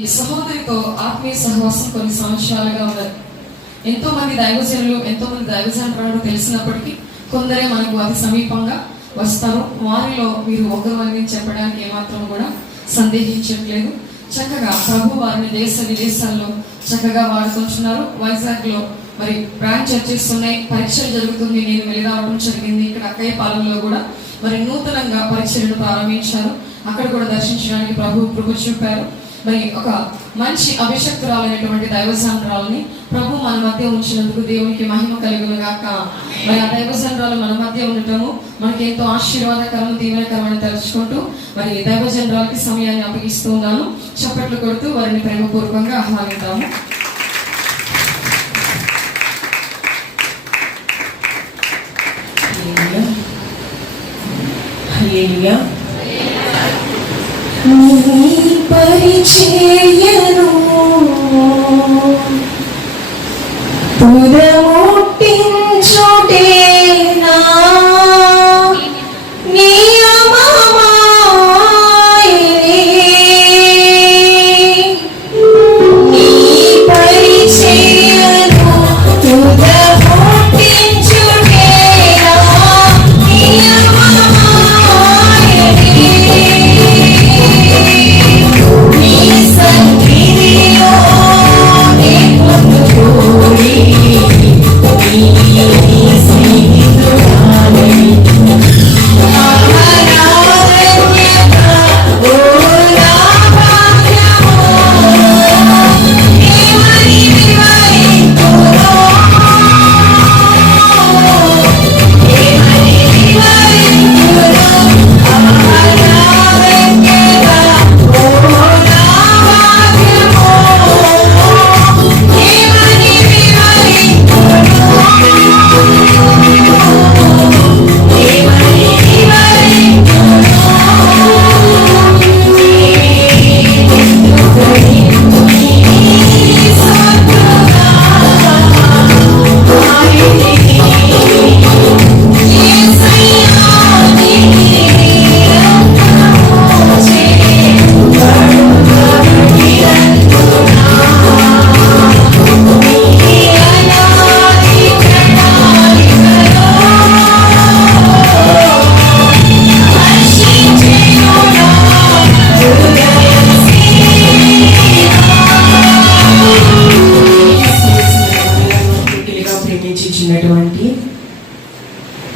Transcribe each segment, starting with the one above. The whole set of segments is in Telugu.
ఈ సహోదరితో ఆత్మీయ సహవాసం కొన్ని సంవత్సరాలుగా ఉన్నది. ఎంతో మంది దైవజనులు, ఎంతో మంది దైవజనులు తెలిసినప్పటికీ కొందరే మనకు అతి సమీపంగా వస్తారు. వారిలో మీరు ఒకరిని చెప్పడానికి ఏమాత్రం కూడా సందేహించట్లేదు. చక్కగా ప్రభు వారిని దేశ విదేశాల్లో చక్కగా వాడుకుంటున్నారు. వైజాగ్ లో మరి బ్రాంచ్ చర్చెస్ ఉన్నాయి, పరీక్షలు జరుగుతుంది. నేను వెళ్ళి రావడం జరిగింది. ఇక్కడ అక్కయ్యపాలెంలో కూడా మరి నూతనంగా పరీక్షలను ప్రారంభించారు. అక్కడ కూడా దర్శించడానికి ప్రభు కృప చూపారు. మరి ఒక మంచి అభిషక్తురాలైనటువంటి దైవజనురాలని ప్రభు మన మధ్య ఉంచినందుకు దేవునికి మహిమ కలుగును గాక. మరి ఆ దైవజనురాలు మన మధ్య ఉండటము మనకి ఎంతో ఆశీర్వాదకరం, దీవెనకరమని తలుచుకుంటూ మరి దైవజనురాలకి సమయాన్ని అప్పగిస్తూ ఉన్నాను. చప్పట్లు కొడుతూ వారిని ప్రేమపూర్వకంగా ఆహ్వానిద్దాము. పరిచయను పురముట్టించుటేనా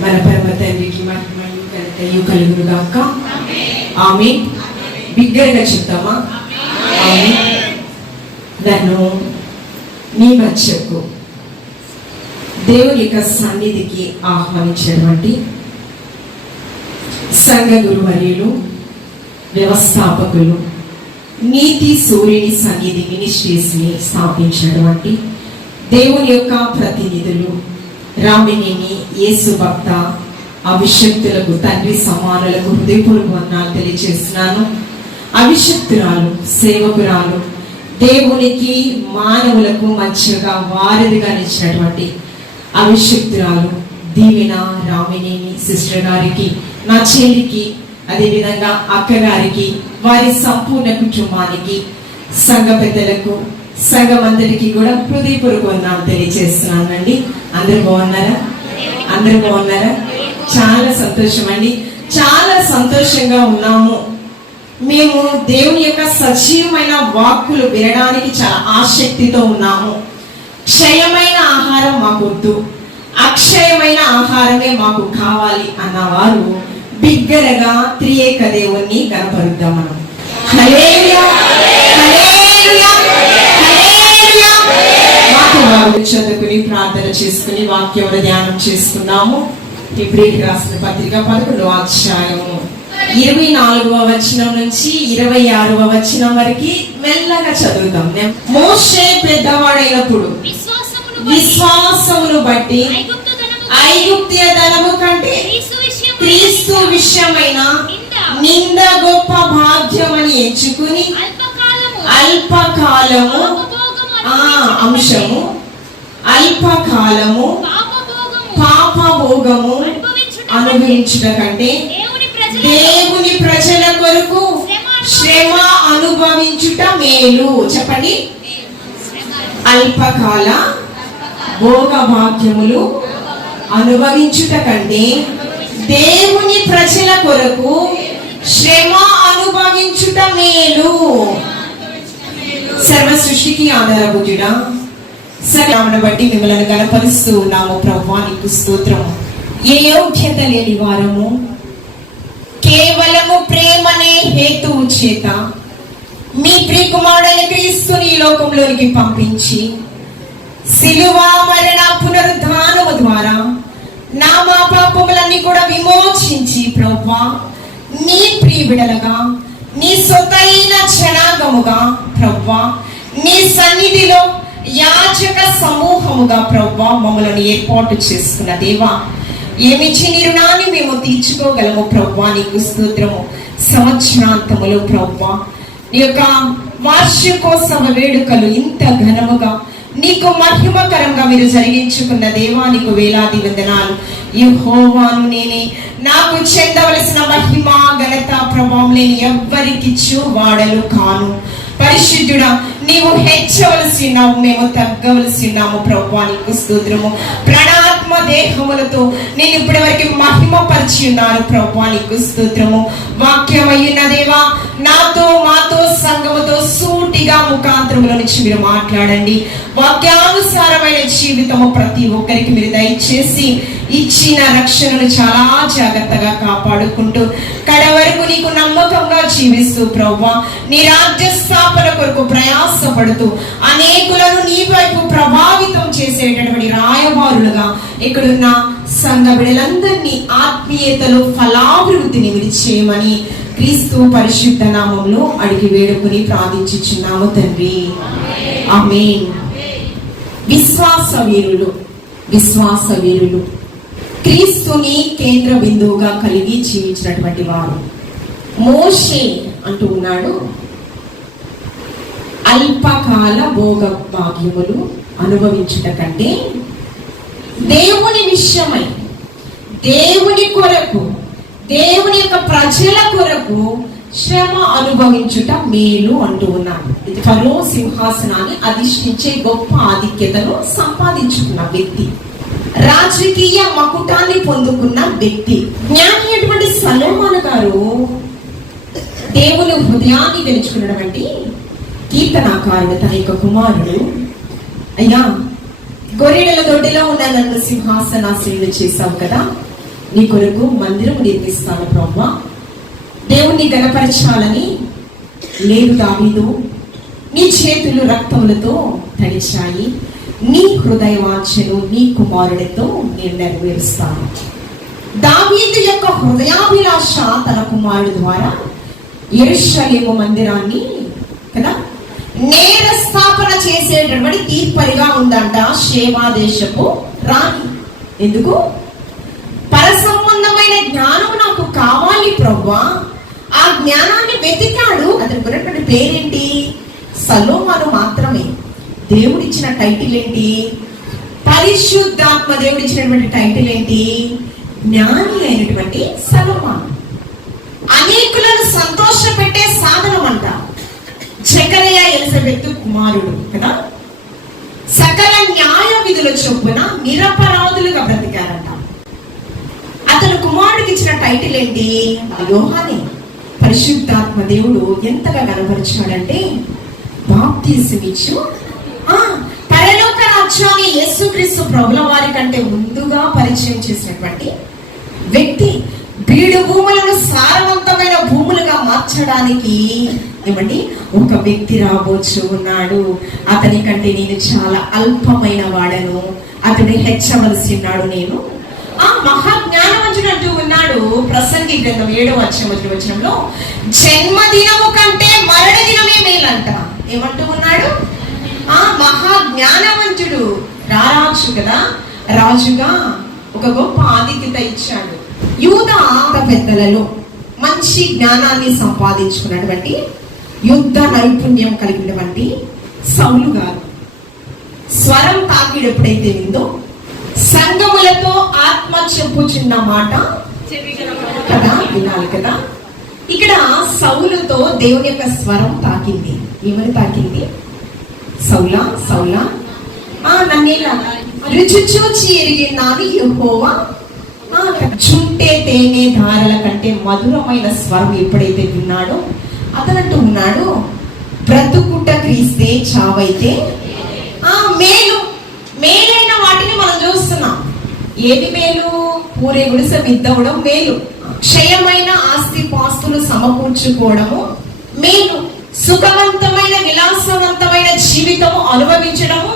మన పరమ తండ్రికి మహిమయు ఘనతయు కలుగును గాక. ఆమేన్. బిగ్గరగా చెప్తామా? ఆమేన్. నన్ను మీ మధ్యకు దేవుని యొక్క సన్నిధికి ఆహ్వానించినటువంటి సంఘ గురువర్యులు, వ్యవస్థాపకులు, నీతి సూర్యుని సన్నిధి మినిస్ట్రీస్ ని స్థాపించినటువంటి దేవుని యొక్క ప్రతినిధులు, రామినేని యేసు భక్త అభిషక్తులకు, తండ్రి సమానులకు హృదయపూర్వక వందనాలు తెలియజేస్తున్నాను. అభిషక్తురాలు, సేవకురాలు, దేవునికి మానవులకు మధ్యగా వారధిగా నిలిచినటువంటి అభిషక్తురాలు దీవెన రామినేని సిస్టర్ గారికి, నా చెల్లికి, అదేవిధంగా అక్కగారికి, వారి సంపూర్ణ కుటుంబానికి, సంఘ పెద్దలకు, సంఘమందరికి కూడా హృదయపూర్వక వందనాలు తెలియజేస్తున్నానండి. అందరూ బాగున్నారా? అందరూ బాగున్నారా? చాలా సంతోషం అండి. చాలా సంతోషంగా ఉన్నాము. మేము దేవుని యొక్క సజీవమైన వాక్కులు వినడానికి చాలా ఆసక్తితో ఉన్నాము. క్షయమైన ఆహారం మాకు వద్దు, అక్షయమైన ఆహారమే మాకు కావాలి అన్నవారు బిగ్గరగా త్రియేక దేవుణ్ణి కనపరుద్దాం. మనం హల్లెలూయా, హల్లెలూయా, హల్లెలూయా. వాక్యం చదువుకుని ప్రార్థన చేసుకుని వాక్యం ధ్యానం చేసుకున్నాము. హెబ్రీయులకు రాసిన పత్రిక 11వ అధ్యాయము 24వ వచనం నుంచి 26వ వచనం వరకు మెల్లగా చదువుతాం. మోషే పెద్దవాడైనప్పుడు విశ్వాసమును బట్టి ఐగుప్తీయ ధనము కంటే క్రీస్తు విషయమైన నింద గొప్ప భాగ్యమని ఎంచుకుని అల్పకాలము అంశము, అల్పకాలము పాపభోగము అనుభవించుట కంటే దేవుని ప్రజల కొరకు శ్రమ అనుభవించుట మేలు. చెప్పండి. అల్పకాల భోగ భాగ్యములు అనుభవించుట కంటే దేవుని ప్రజల కొరకు శ్రమ అనుభవించుట మేలు. సర్వ సృష్టికి ఆధారభూతుడా, సర్వనామమును బట్టి మిమ్మల్ని గణపరుస్తూ ఉన్నాము ప్రభువా, నీకు స్తోత్రము. ఏ యోగ్యత లేని వారము, కేవలము ప్రేమనే హేతువు చేత మీ ప్రియకుమారుడైన క్రీస్తుని ఈ లోకంలోనికి పంపించి సిలువ మరణ పునరుద్ధానము ద్వారా నా మా పాపములన్నీ కూడా విమోచించి ప్రభువా, నీ ప్రియబిడలుగా, నీ సొంతైన జనాంగముగా ప్రభువా, నీ సన్నిధిలో యాజక సమూహముగా ప్రభువా మమ్మల్ని ఏర్పాటు చేసుకున్న దేవా, ఏమిచ్చి నీ రుణాన్ని మేము తీర్చుకోగలము ప్రభువా, నీకు స్తోత్రము. సంవత్సరాంతములో ప్రభువా నీ యొక్క వార్షికోత్సవ వేడుకలు ఇంత ఘనముగా నీకు మహిమకరంగా మీరు జరిగించుకున్న దేవా, నీకు వేలాది వందనాలు. యెహోవాను నేనే, నాకు చెందవలసిన మహిమ ఘనత ప్రభావం నేను ఎవ్వరికిచ్చు వాడలు కాను. పరిశుద్ధుడా, నీవు హెచ్చవలసి ఉన్నావు, మేము తగ్గవలసి ఉన్నాము ప్రభువా, నీకు స్తోత్రము. ప్రాణాత్మ దేహములతో నేను ఇప్పటి వరకు మహిమ పరిచి ఉన్నారు ప్రభువా, నీకు స్తోత్రము. వాక్యం అయ్యున్న దేవా, నాతో మాతో సంఘముతో సూటిగా ముఖాంతరముల నుంచి మీరు మాట్లాడండి. వాక్యానుసారమైన జీవితము ప్రతి ఒక్కరికి మీరు దయచేసి ఇచ్చిన రక్షణను చాలా జాగ్రత్తగా కాపాడుకుంటూ కడ వరకు నీకు నమ్మకంగా జీవిస్తూ ప్రభువా నీ రాజ్య స్థాపన కొరకు ప్రయాసపడుతూ అనేకులను నీ వైపు ప్రభావితం చేసేటటువంటి రాయబారులుగా ఇక్కడున్న సంఘ బిడ్డలందరినీ ఆత్మీయతలో ఫలాభివృద్ధిని మీరు చేయమని క్రీస్తు పరిశుద్ధ నామములో అడిగి వేడుకుని ప్రార్థించుచున్నాము తండ్రి, ఆమేన్. విశ్వాస వీరులు క్రీస్తుని కేంద్ర బిందువుగా కలిగి జీవించినటువంటి వారు. మోషే అంటూ ఉన్నాడు, అల్పకాల భోగ భాగ్యములు అనుభవించుట కంటే దేవుని విషయమై, దేవుని కొరకు, దేవుని యొక్క ప్రజల కొరకు శ్రమ అనుభవించుట మేలు అంటూ ఉన్నాడు. ఇది ఫరో సింహాసనాన్ని అధిష్ఠించే గొప్ప ఆధిక్యతను సంపాదించుకున్న వ్యక్తి, రాజకీయ మకుటాన్ని పొందుకున్న వ్యక్తి. జ్ఞాని అటువంటి సొలొమోను గారు దేవుని హృదయాన్ని గెలుచుకున్నటువంటి కీర్తనాకారుడు తన యొక్క కుమారుడు, అయ్యా గొర్రెల దొడ్డిలో ఉన్న నన్ను సింహాసనాశ్రయులు చేశావు కదా, నీ కొరకు మందిరం నిర్మిస్తాను ప్రభువా, దేవుణ్ణి గణపరచాలని లేదు దావీదు, నీ చేతులు రక్తములతో తడిచాయి, నీ హృదయ వాంఛను నీ కుమారుడితో నేను నెరవేరుస్తాను. దావీదు యొక్క హృదయాభిలాష తన కుమారుడు ద్వారా యెరూషలేము మందిరాన్ని కదా నేర స్థాపన చేసేటటువంటి తీర్పరిగా ఉందంట షేబా దేశపు రాణి. ఎందుకు? పరసంబంధమైన జ్ఞానం నాకు కావాలి ప్రభువా. ఆ జ్ఞానాన్ని వెతికాడు. అతనికి ఉన్నటువంటి పేరేంటి? సొలొమోను మాత్రమే. దేవుడిచ్చిన టైటిల్ ఏంటి? పరిశుద్ధాత్మ దేవుడిచ్చినటువంటి టైటిల్ ఏంటి? జ్ఞాని అయినటువంటి సొలొమోను. అనేకులను సంతోష పెట్టే సాధనం అంట. జకరియా ఎలిజబెత్ కుమారుడు కదా, సకల న్యాయ విధుల చొప్పున నిరపరాధులుగా బ్రతికారంట. అతను కుమారుడికి ఇచ్చిన టైటిల్ ఏంటి? యోహానే. పరిశుద్ధాత్మ దేవుడు ఎంతగా కనపరిచాడంటే బాప్తిజమిచ్చు పరలోక రాజ్యాన్ని యేసుక్రీస్తు ప్రభుల వారి కంటే ముందుగా పరిచయం చేసినటువంటి వ్యక్తి. బీడు భూములను సారవంతమైన భూములుగా మార్చడానికి ఏమండి ఒక వ్యక్తి రాబోచు ఉన్నాడు. అతని కంటే నేను చాలా అల్పమైన వాడను, అతడు హెచ్చవలసి ఉన్నాడు. నేను ఆ మహాజ్ఞానవంతుడు అంటూ ఉన్నాడు. ప్రసంగి గ్రంథం 7వ వచనంలో జన్మదినము కంటే మరణ దినమే మేలంట. ఏమంటూ ఉన్నాడు? ఆ మహాజ్ఞానవంతుడు రారాజు కదా, రాజుగా ఒక గొప్ప ఆధిక్యత ఇచ్చాడు. యూదా పెద్దలలో మంచి జ్ఞానాన్ని సంపాదించుకున్నటువంటి యుద్ధ నైపుణ్యం కలిగినటువంటి సౌలు గారు స్వరం తాకిడు ఎప్పుడైతే విందో సంగములతో ఆత్మ చెప్పుచున్న మాట కదా వినాలి కదా. ఇక్కడ సౌలుతో దేవుని యొక్క స్వరం తాకింది. ఏమని తాకింది? సౌలా సౌలా నన్నేలా రుచి చూచి ఎరిగినాను యెహోవా. చుంటే తేనె ధారల కంటే మధురమైన స్వరం ఎప్పుడైతే విన్నాడో అతనంటూ ఉన్నాడు, బ్రతుకుట క్రీస్తే చావైతే మేలు. మేలైన వాటిని మనం చూస్తున్నాం. ఏది మేలు? పూరే గుడిసె మిద్దవడం మేలు. క్షయమైన ఆస్తి పాస్తులు సమకూర్చుకోవడము మేలు. సుఖవంతమైన విలాసవంతమైన జీవితము అనుభవించడము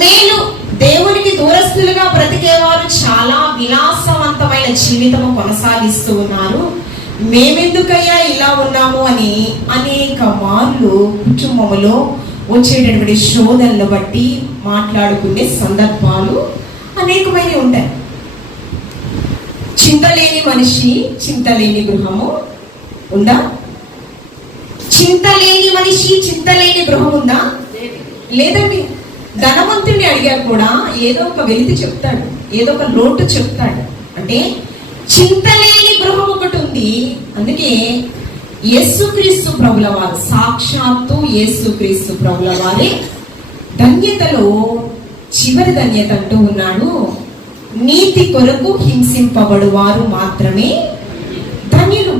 మేలు. దేవునికి దూరస్తులుగా బ్రతికేవారు చాలా విలాసవంతమైన జీవితము కొనసాగిస్తూ ఉన్నారు. మేమెందుకయ్యా ఇలా ఉన్నాము అని అనేక మార్లు కుటుంబములో వచ్చేటటువంటి శోధనలు బట్టి మాట్లాడుకునే సందర్భాలు అనేకమైనవి ఉంటాయి. చింతలేని మనిషి చింతలేని గృహము ఉందా? చింతలేని మనిషి చింతలేని గృహం ఉందా? లేదండి. ధనవంతుడిని అడిగారు కూడా ఏదో ఒక వెలితి చెప్తాడు, ఏదో ఒక లోటు చెప్తాడు. అంటే చింతలేని గృహం ఒకటి ఉంది. అందుకే యేసుక్రీస్తు ప్రభుల వారు, సాక్షాత్తు యేసుక్రీస్తు ప్రభుల వారే ధన్యతలో చివరి ధన్యత అంటూ ఉన్నాడు. నీతి కొరకు హింసింపబడు వారు మాత్రమే ధన్యులు.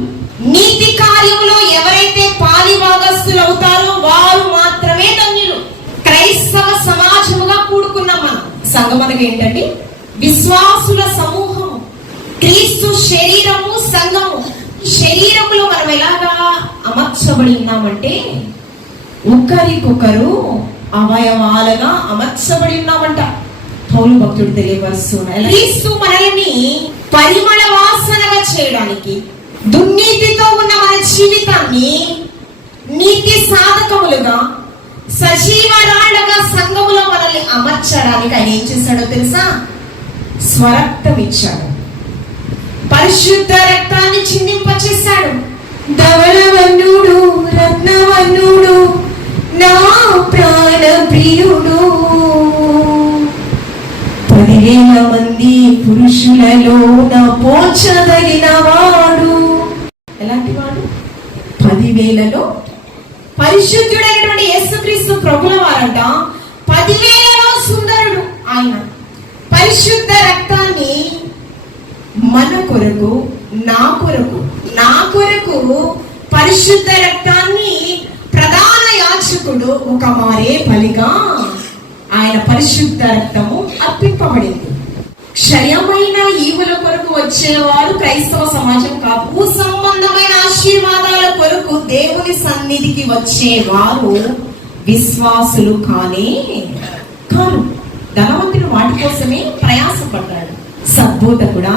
నీతి కార్యములో ఎవరైతే పాలిభాగస్తులు అవుతారో వారు మాత్రమే ధన్యులు. క్రైస్తవ సమాజముగా కూడుకున్నాం మనం. సంఘం అనగా ఏంటంటే విశ్వాసుల సమూహము. క్రీస్తు శరీరము సంఘము. శరీరములో మనం ఎలాగా అమర్చబడి ఉన్నామంటే ఒకరికొకరు అవయవాలుగా అమర్చబడి ఉన్నామంట. పౌలు భక్తుడు తెలియపరుస్తున్నాడు. క్రీస్తు మనల్ని పరిమళ వాసనగా చేయడానికి, దుర్నీతితో ఉన్న మన జీవితాన్ని నీతి సాధకములుగా సజీవరాళ్ళగా సంఘములో మనల్ని అమర్చడానికి ఆయన ఏం చేశాడో తెలుసా? స్వరక్తం ఇచ్చాడు. పరిశుద్ధ రక్తాన్ని చిందింపచేశాడు. ధవళవన్నుడు రత్నవన్నుడు నా ప్రాణ ప్రియుడు. 10,000 మంది పురుషులలో నా పోల్చదగిన వాడు. ఎలాంటి వాడు? 10,000లో పరిశుద్ధుడైనటువంటి యేసుక్రీస్తు ప్రభుల వారంట 10,000లో సుందరుడు. ఆయన పరిశుద్ధ రక్తాన్ని మన కొరకు, నా కొరకు పరిశుద్ధ రక్తాన్ని ప్రధాన యాజకుడు ఒక మారే బలిగా ఆయన పరిశుద్ధ రక్తము అర్పింపబడింది. క్షయమైన ఈవుల కొరకు వచ్చేవారు క్రైస్తవ సమాజం కాదు. భూ సంబంధమైన ఆశీర్వాదాల కొరకు దేవుని సన్నిధికి వచ్చేవారు విశ్వాసులు కానే కాదు. ధనవంతుడు వాటి కోసమే ప్రయాసపడ్డాడు. సద్బోధకుడా,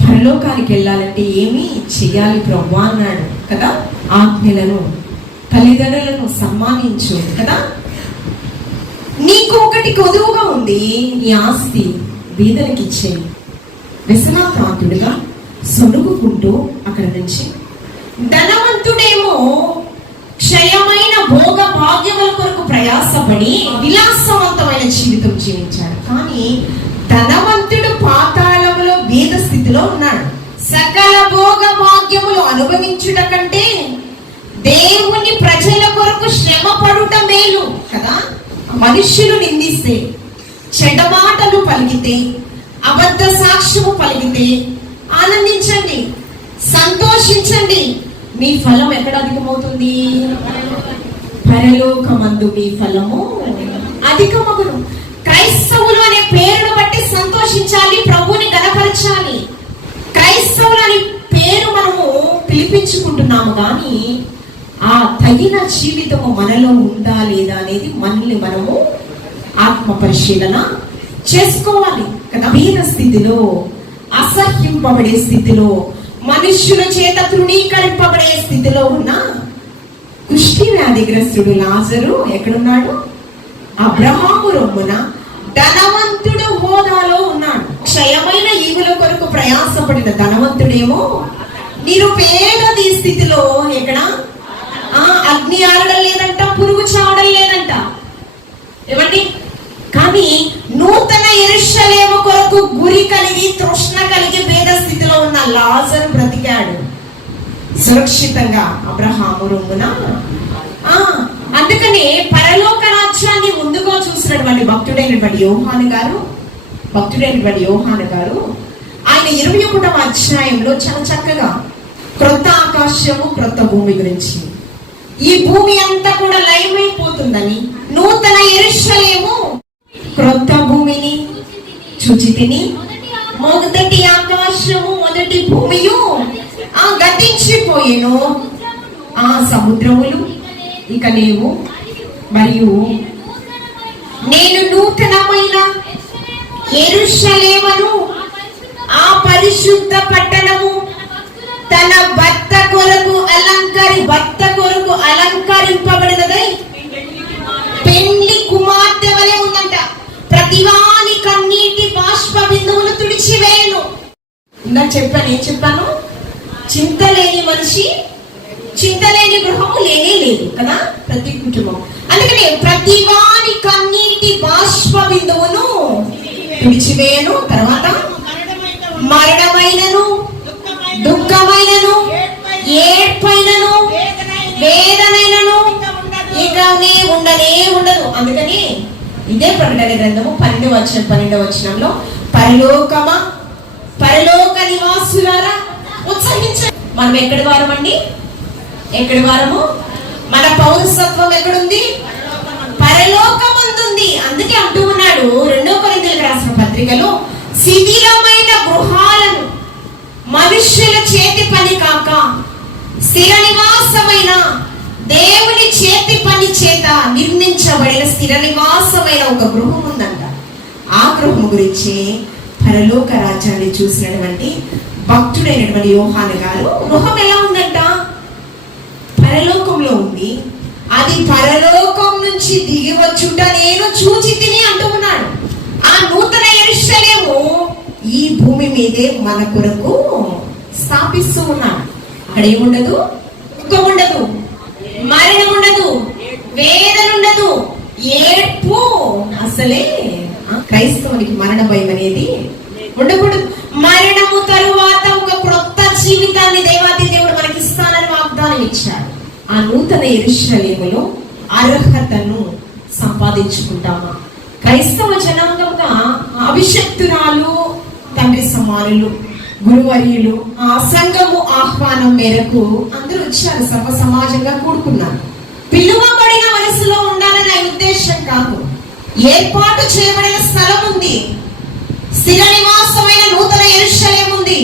పరలోకానికి వెళ్ళాలంటే ఏమి చెయ్యాలి ప్రభువా అన్నాడు కదా. ఆజ్ఞలను, తల్లిదండ్రులను సన్మానించు కదా. నీకు ఒకటి కొదువుగా ఉంది, నీ ఆస్తి బీదలకు ఇచ్చేయి. వ్యసనాక్రాంతుడిగా సొడుగుకుంటూ అక్కడి నుంచి. ధనవంతుడేమో క్షయమైన భోగ భాగ్యముల కొరకు ప్రయాసపడి విలాసవంతమైన జీవితం జీవించాడు. కానీ ధనవంతుడు పాతాళములో బీద స్థితిలో ఉన్నాడు. సకల భోగ భాగ్యములు అనుభవించుట కంటే దేవుని ప్రజల కొరకు శ్రమ పడుట మేలు కదా. మనుష్యులు నిందిస్తే, చెడ్డ మాటలు పలికితే, అబద్ధ సాక్ష్యము పలికితే ఆనందించండి, సంతోషించండి. మీ ఫలం ఎక్కడ అధికమవుతుంది? పరలోకమందు మీ ఫలము అధికమగును. క్రైస్తవులు అనే పేరును బట్టి సంతోషించాలి, ప్రభువుని గణపరచాలి. క్రైస్తవులు అనే పేరు మనము పిలిపించుకుంటున్నాము, కానీ ఆ తగిన జీవితము మనలో ఉందా లేదా అనేది మనల్ని మనము ఆత్మ పరిశీలన చేసుకోవాలి కదా. బీద స్థితిలో, అసహ్యింపబడే స్థితిలో, మనుష్యుల చేత తృణీకరింపబడే స్థితిలో ఉన్న కుష్టి వ్యాధిగ్రస్తుడు లాజరు ఎక్కడున్నాడు? అబ్రహాము రొమ్మున ధనవంతుడు హోదాలో ఉన్నాడు. క్షయమైన ఈవుల కొరకు ప్రయాసపడిన ధనవంతుడేమో నిరుపేద స్థితిలో ఎక్కడ? అగ్ని ఆరడం లేదంట, పురుగు చావడం లేదంట. ఏమండి? కానీ నూతన యెరూషలేము కొరకు గురి కలిగి, తృష్ణ కలిగి పేద స్థితిలో ఉన్న లాజరు బ్రతికాడు. సురక్షితంగా అబ్రహాము రొమ్మున. అందుకని పరలోక రాజ్యాన్ని ముందుగా చూసినటువంటి భక్తుడైనటువంటి యోహాను గారు ఆయన 21వ అధ్యాయంలో చాలా చక్కగా క్రొత్త ఆకాశము క్రొత్త భూమి గురించి, ఈ భూమి అంతా కూడా లయమైపోతుందని, నూతన యెరూషలేము క్రొత్త భూమిని చూచితిని, మొదటి ఆకాశము మొదటి భూమియు గతించిపోయెను, ఆ సముద్రములు ఇక లేవు, మరియు నేను నూతనమైన యెరూషలేమును ఆ పరిశుద్ధ పట్టణము తన భర్త కొరకు అలంకరింపబడినదై పెండ్లి కుమార్తె వలె ఉందంట. ప్రతివాని కన్నీటి బాష్ప బిందువులు తుడిచివేయను. ఇందాక ఏం చెప్పాను? చింతలేని మనిషి, చింతలేని గృహము లేనే లేదు కదా, ప్రతి కుటుంబం. అందుకని ప్రతివాని కన్నీటి బాష్ప బిందువును తుడిచివేయను. తర్వాత మరణమైనను దుఃఖమైనను ఏడ్పైనను వేదనైనను ఇకనే ఉండదు. అందుకని ఇదే ప్రకటన గ్రంథము 12వ వచనంలో పరలోక నివాసులారా ఉత్సహించండి. మనం ఎక్కడి వారము? మన పౌరసత్వం ఎక్కడుంది? పరలోకమందుంది. అందుకే అంటూ ఉన్నాడు 2 కొరింథీయులకు రాసిన పత్రికలో, శిథిలమైన గృహాలను మనుష్యుల చేతి పని కాక స్థిర నివాసమైన దేవుని చేతి పని చేత నిర్మించబడిన స్థిర నివాసమైన ఒక గృహం ఉందంట. ఆ గృహం గురించి పరలోక రాజ్యాన్ని చూసినటువంటి భక్తుడైనటువంటి యోహాను గారు, గృహం ఎలా ఉందంట? పరలోకంలో ఉంది. అది పరలోకం నుంచి దిగి వచ్చుట నేను చూచితిని అంటూ ఉన్నాడు. ఆ నూతన యెరూషలేము ఈ భూమి మీదే మన కొరకు స్థాపిస్తూ ఉన్నాడు. అక్కడ ఏముండదు? దుఃఖం ఉండదు, మరణం ఉండదు, వేదన ఉండదు, ఏడ్పు అసలే. క్రైస్తవునికి మరణ భయం అనేది ఉండకూడదు. మరణము తరువాత ఒక క్రొత్త జీవితాన్ని దేవాది దేవుడు మనకి ఇస్తానని వాగ్దానం ఇచ్చాడు. ఆ నూతన యెరూషలేములో అర్హతను సంపాదించుకుంటామా? క్రైస్తవ జనాంగంగా అభిషక్తురాలు, తండ్రి సమానులు, గురువర్యులు, ఆ సంఘము ఆహ్వానం మేరకు అందరూ వచ్చారు. సర్వ సమాజంగా కూడుకున్నారు. పిలువబడిన వయసులో ఉండాలనే ఉద్దేశం కాదు. ఏర్పాటు చేయబడిన స్థలం ఉంది, స్థిర నివాసమైన నూతన యెరూషలేము ఉంది.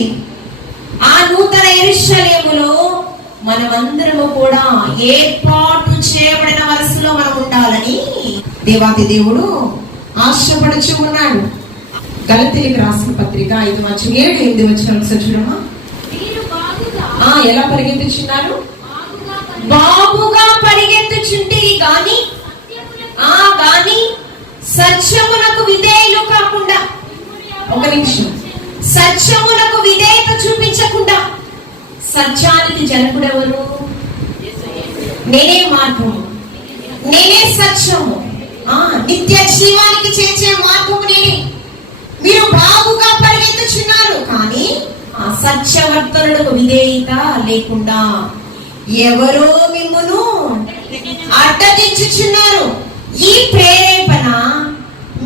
ఆ నూతన యెరూషలేములో మనమందరము కూడా ఏర్పాటు చేయబడిన వయసులో మనం ఉండాలని దేవాది దేవుడు ఆశపడుచు ఉన్నాడు. గలతీయులకు రాసిన పత్రిక 5:7-8 వచనాలు చూడమా. ఎలా పరిగెత్తుచున్నారు? బాగుగా పరిగెత్తుచుంటిరి గాని సత్యమునకు విధేయులు కాకుండా, ఒక నిమిషం, సత్యమునకు విధేయత చూపించకుండా. సత్యానికి జనకుడెవరు? నేనే మార్గము, నేనే సత్యము, నిత్య జీవానికి చేర్చే మార్గము నేనే. మీరు బాగుగా పరిగెత్తుచున్నారు కానీ ఆ సత్యవర్తనులకు విధేయత లేకుండా ఎవరో మిమ్మును అడ్డగించుచున్నారు. ఈ ప్రేరేపణ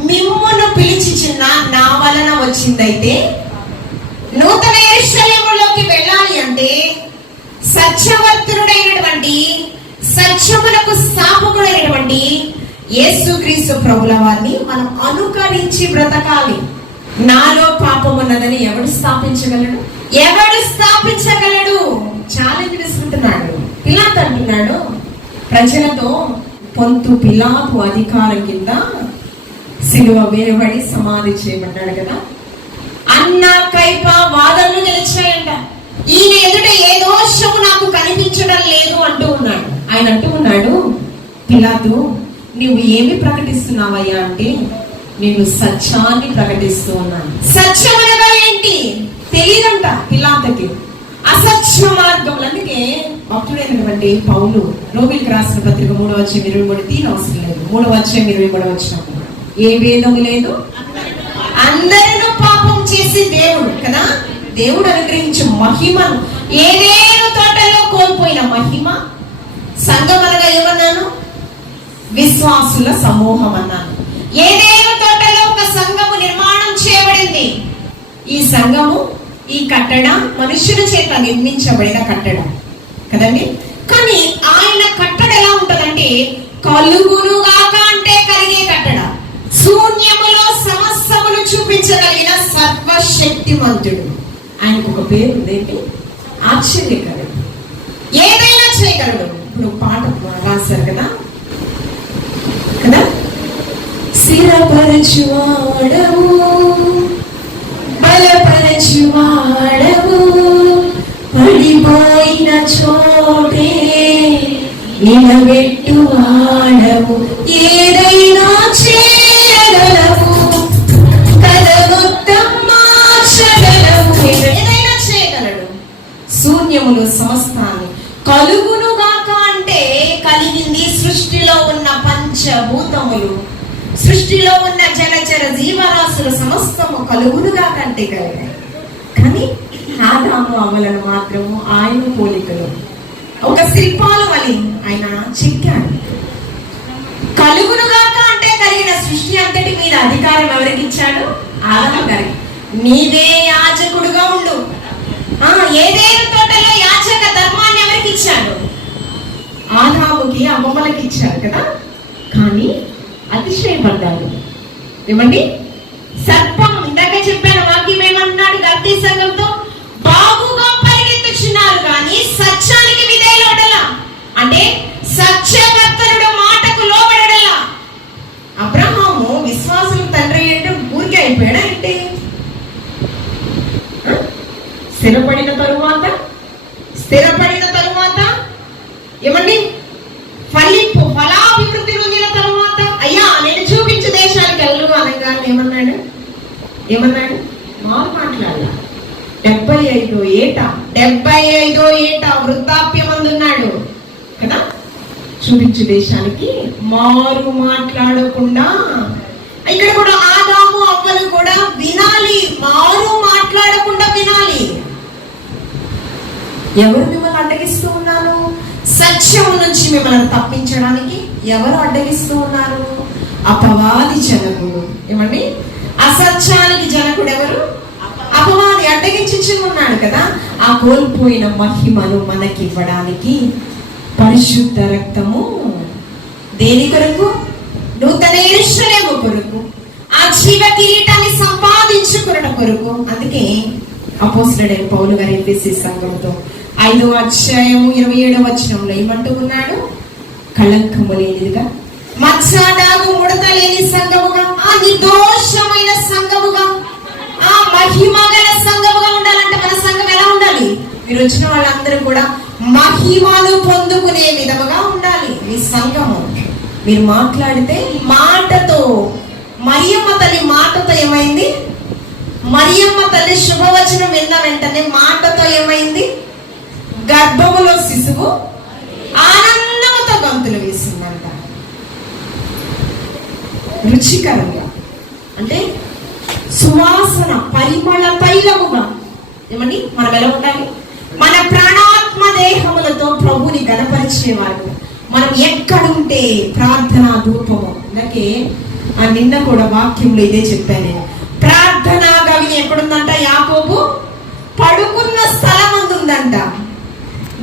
మిమ్మును పిలిచిచున్న నా వలన వచ్చిందైతే, నూతన యెరూషలేములోకి వెళ్ళాలి అంటే సత్యవర్తనుడైనటువంటి, సత్యములకు స్థాపకుడైనటువంటి యేసుక్రీస్తు ప్రభుల వారిని మనం అనుకరించి బ్రతకాలి. నాలో పాపం ఉన్నదని ఎవడు స్థాపించగలడు? ఛాలెంజ్ విసుకుంటున్నాడు. పిలాతు అంటున్నాడు ప్రజలతో, పొంతు పిలాతు అధికారం కింద సిలువ వేయబడి సమాధి చేయబడ్డాడు కదా. అన్న కైప వాదనలు నిలిచాయంట. ఈయన ఎదుట ఏ దోషము నాకు కనిపించడం లేదు అంటూ ఉన్నాడు. ఆయన అంటూ ఉన్నాడు, పిలాతు నువ్వు ఏమి ప్రకటిస్తున్నావయ్యా అంటే, నేను సత్యాన్ని ప్రకటిస్తూ ఉన్నాను. సత్యం అనగా ఏంటి తెలియదంట పిలాతుకి. అసత్య మార్గం. అందుకే భక్తుడైనటువంటి పౌలు రోమిలకు రాసిన పత్రిక 3:23 తీన అవసరం లేదు. 3:23 ఏ భేదము లేదు, అందరూ పాపం చేసి దేవుడు కదా, దేవుడు అనుగ్రహించే మహిమను ఏదేను తోటలో కోల్పోయిన మహిమ. సంఘం అనగా ఏమన్నాను? విశ్వాసుల సమూహం అన్నాను. ఏదేను తోటలో ఒక సంఘము నిర్మాణం చేయబడింది. ఈ సంఘము, ఈ కట్టడ మనుషుల చేత నిర్మించబడిన కట్టడ కదండి. కానీ ఆయన కట్టడ ఎలా ఉంటదంటే కలుగునుగాక అంటే కలిగే కట్టడ. శూన్యములో సమస్తములు చూపించగలిగిన సర్వశక్తిమంతుడు. ఆయనకు ఒక పేరు ఉందేంటి? ఆశ్చర్యకరుడు. ఏదైనా చేయగలడు. ఇప్పుడు పాట రాశారు కదా కదా, స్థిరపరచువాడవు, బలపరచువాడవు, పడిపోయిన చోటే నిలబెట్టువాడవు, ఏదైనా చేయగలవు, కథ మొత్తం మార్చగలవు. ఏదైనా చేయగలడు. శూన్యములు సమస్తాన్ని కలుగునుగాక అంటే కలిగింది సృష్టిలో ఉన్న పంచభూతములు, సృష్టిలో ఉన్న జలచర జీవరాశులు సమస్తము కలుగునుగాక అంటే కలిగాయి. కానీ ఆదాము అవ్వలను మాత్రము ఆయన పోలికలు ఒక శిల్పాలు వలి ఆయన చెక్కాడు. కలుగునుగాక అంటే కలిగిన సృష్టి అంతటి మీద అధికారం ఎవరికి ఇచ్చాడు? ఆదాము గారికి. నీవే యాజకుడుగా ఉండు. ఏదేను తోటలో యాజక ధర్మాన్ని ఎవరికి ఇచ్చాడు? ఆదాముకి, అమ్మమ్మలకి ఇచ్చాడు కదా. కానీ అతిశయపడ్డాడు. ఏమండి? సర్పం, ఇందాక చెప్పాను వాక్యం ఏమన్నాడు గద్ది సంఘంతో? బాగుగా పరిగెత్తుచున్నారు కానీ సత్యానికి విధేయులడలా. అంటే సత్యవర్తనుడు మాటకు లోబడడలా. అబ్రహాము విశ్వాసం తండ్రి అంటే ఊరికే అయిపోయాడా అంటే? స్థిరపడిన తరువాత ఏమండి? ఫలాభివృద్ధి పొందిన తరువాత అయ్యా నేను చూపించే దేశానికి వెళ్ళు అనగానే ఏమన్నాడు? మాట్లాడాల. 75 ఏట వృద్ధాప్యం అందున్నాడు కదా. చూపించే దేశానికి మారు మాట్లాడకుండా. ఇక్కడ కూడా ఆదాము అవ్వలు కూడా వినాలి, మారు మాట్లాడకుండా వినాలి. ఎవరు మిమ్మల్ని అడ్డగిస్తూ ఉన్నారు? సత్యం నుంచి మిమ్మల్ని తప్పించడానికి ఎవరు అడ్డగిస్తూ ఉన్నారు? అపవాది జనకుడు. ఏమండి? అసత్యానికి జనకుడు ఎవరు? అపవాది అడ్డగించి ఉన్నాడు కదా. ఆ కోల్పోయిన మహిమను మనకి ఇవ్వడానికి పరిశుద్ధ రక్తము దేని కొరకు? నూతన యెరూషలేము కొరకు, ఆ జీవ కిరీటాన్ని సంపాదించుకున్న కొరకు. అందుకే అపోస్తలుడైన పౌలు గారు ఎఫెసీ సంఘంతో 5వ అధ్యాయము 27వ వచనంలో ఏమంటూ ఉన్నాడు? కళంకము లేనిదిగా, మచ్చ డాగు ముడత లేని సంఘముగా, ఆ నిర్దోషమైన సంఘముగా, ఆ మహిమగల సంఘముగా ఉండాలంటే మన సంఘం ఎలా ఉండాలి? మీరు వచ్చిన వాళ్ళందరూ కూడా మహిమను పొందుకునే విధముగా ఉండాలి మీ సంఘము. మీరు మాట్లాడితే మాటతో, మరియమ్మ తల్లి మాటతో ఏమైంది? మరియమ్మ తల్లి శుభవచనం విన్న వెంటనే మాటతో ఏమైంది? గర్భములో శిశువు ఆనందముతో గంతులు వేసిందంట. రుచికరంగా అంటే సువాసన, పరిమళ తైలముగా. ఏమండి? మనం ఎలా ఉండాలి? మన ప్రాణాత్మ దేహములతో ప్రభుని గణపరిచేవారు. మనం ఎక్కడుంటే ప్రార్థనా ధూపము. అందుకే నిన్న కూడా వాక్యంలో ఇదే చెప్పాను నేను. ప్రార్థనా గవి ఎక్కడుందంట? యాకోబు పడుకున్న స్థలం ఉందంట.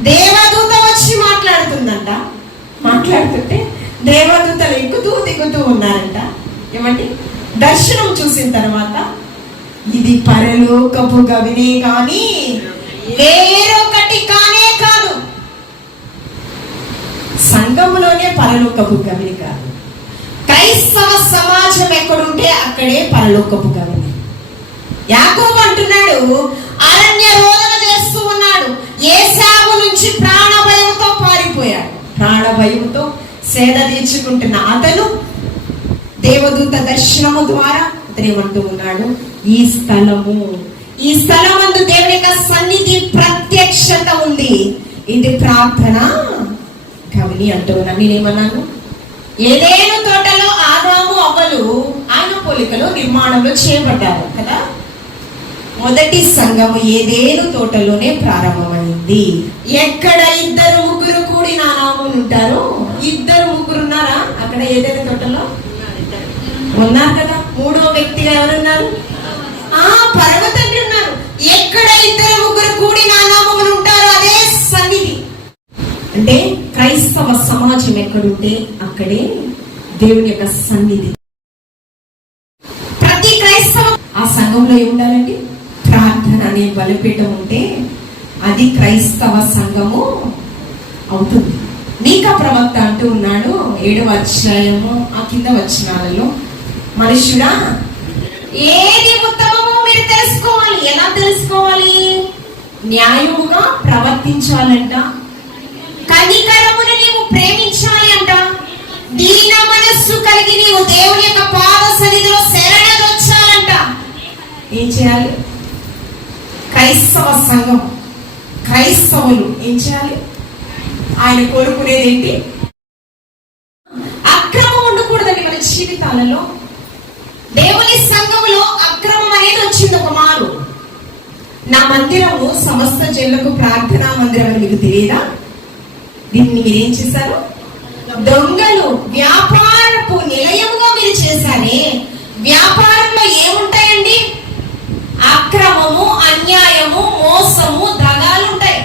దేవదూత వచ్చి మాట్లాడుతుందంట. మాట్లాడుతుంటే దేవదూతలు ఎక్కుతూ దిగుతూ ఉన్నారంట. ఏమండి? దర్శనం చూసిన తర్వాత ఇది పరలోకపు గవినే కానీ వేరొకటి కానే కాదు. సంఘములోనే పరలోకపు గవిని కాదు. క్రైస్తవ సమాజం ఎక్కడుంటే అక్కడే పరలోకపు గవిని. యాకోబు అంటున్నాడు, అరణ్య రోదన చేస్తూ ఉన్నాడు. ఏశావు నుంచి ప్రాణభయంతో పారిపోయాడు. ప్రాణభయంతో సేద తీర్చుకుంటున్న అతను దేవదూత దర్శనము ద్వారా అతను ఏమంటూ ఉన్నాడు? ఈ స్థలమందు దేవుని యొక్క సన్నిధి ప్రత్యక్షత ఉంది. ఇది ప్రార్థన గవిని అంటూ ఉన్నా. నేనేమన్నాను? ఏదేను తోటలో ఆదాము అవ్వలు ఆయన పోలికలో నిర్మాణంలో చేయబడ్డారు కదా. మొదటి సంఘము ఏదేను తోటలోనే ప్రారంభమైంది. ఎక్కడ ఇద్దరు ముగ్గురు కూడి నా నామమున ఉంటారో, ఇద్దరు ముగ్గురు ఉన్నారా అక్కడ ఏదేను తోటలో? ఉన్నారు కదా. మూడో వ్యక్తిగా ఎవరున్నారు? పరమ తండ్రి ఉన్నారు. ఎక్కడ ఇద్దరు ముగ్గురు కూడి నా నామమున ఉంటారో అదే సన్నిధి. అంటే క్రైస్తవ సమాజం ఎక్కడుంటే అక్కడే దేవుని యొక్క సన్నిధి. ప్రతి క్రైస్తవ ఆ సంఘంలో ఏముండాలండి? ప్రార్థన అనే బలిపీఠం ఉంటే అది క్రైస్తవ సంఘము అవుతుంది. మీకా ప్రవక్త అంటూ ఉన్నాడు 7వ అధ్యాయము ఆ కింద వచనాలలో, మనుషుడా ఏది ఉత్తమమో మీరు తెలుసుకోవాలి. ఎలా తెలుసుకోవాలి? న్యాయముగా ప్రవర్తించాలంట, కనికరమును నీవు ప్రేమించాలి అంట, దీన మనస్సు కలిగి నీవు దేవుని యొక్క పాద సన్నిధిలో శరణొచ్చాలంట. ఏం చేయాలి? క్రైస్తవ సంఘం, క్రైస్తవులు ఏం చేయాలి? ఆయన కోరుకునేది ఏంటి? అక్రమం ఉండకూడదండి మన జీవితాలలో. దేవుని సంఘములో అక్రమం అనేది వచ్చింది ఒక మారు. నా మందిరము సమస్త జనులకు ప్రార్థనా మందిరం అని మీకు తెలియదా? దీన్ని మీరేం చేశారు? దొంగలు వ్యాపారపు నిలయముగా మీరు చేశారే. వ్యాపారంలో ఏముంటాయండి? అక్రమము, అన్యాయము, మోసము, దగాలు ఉంటాయి.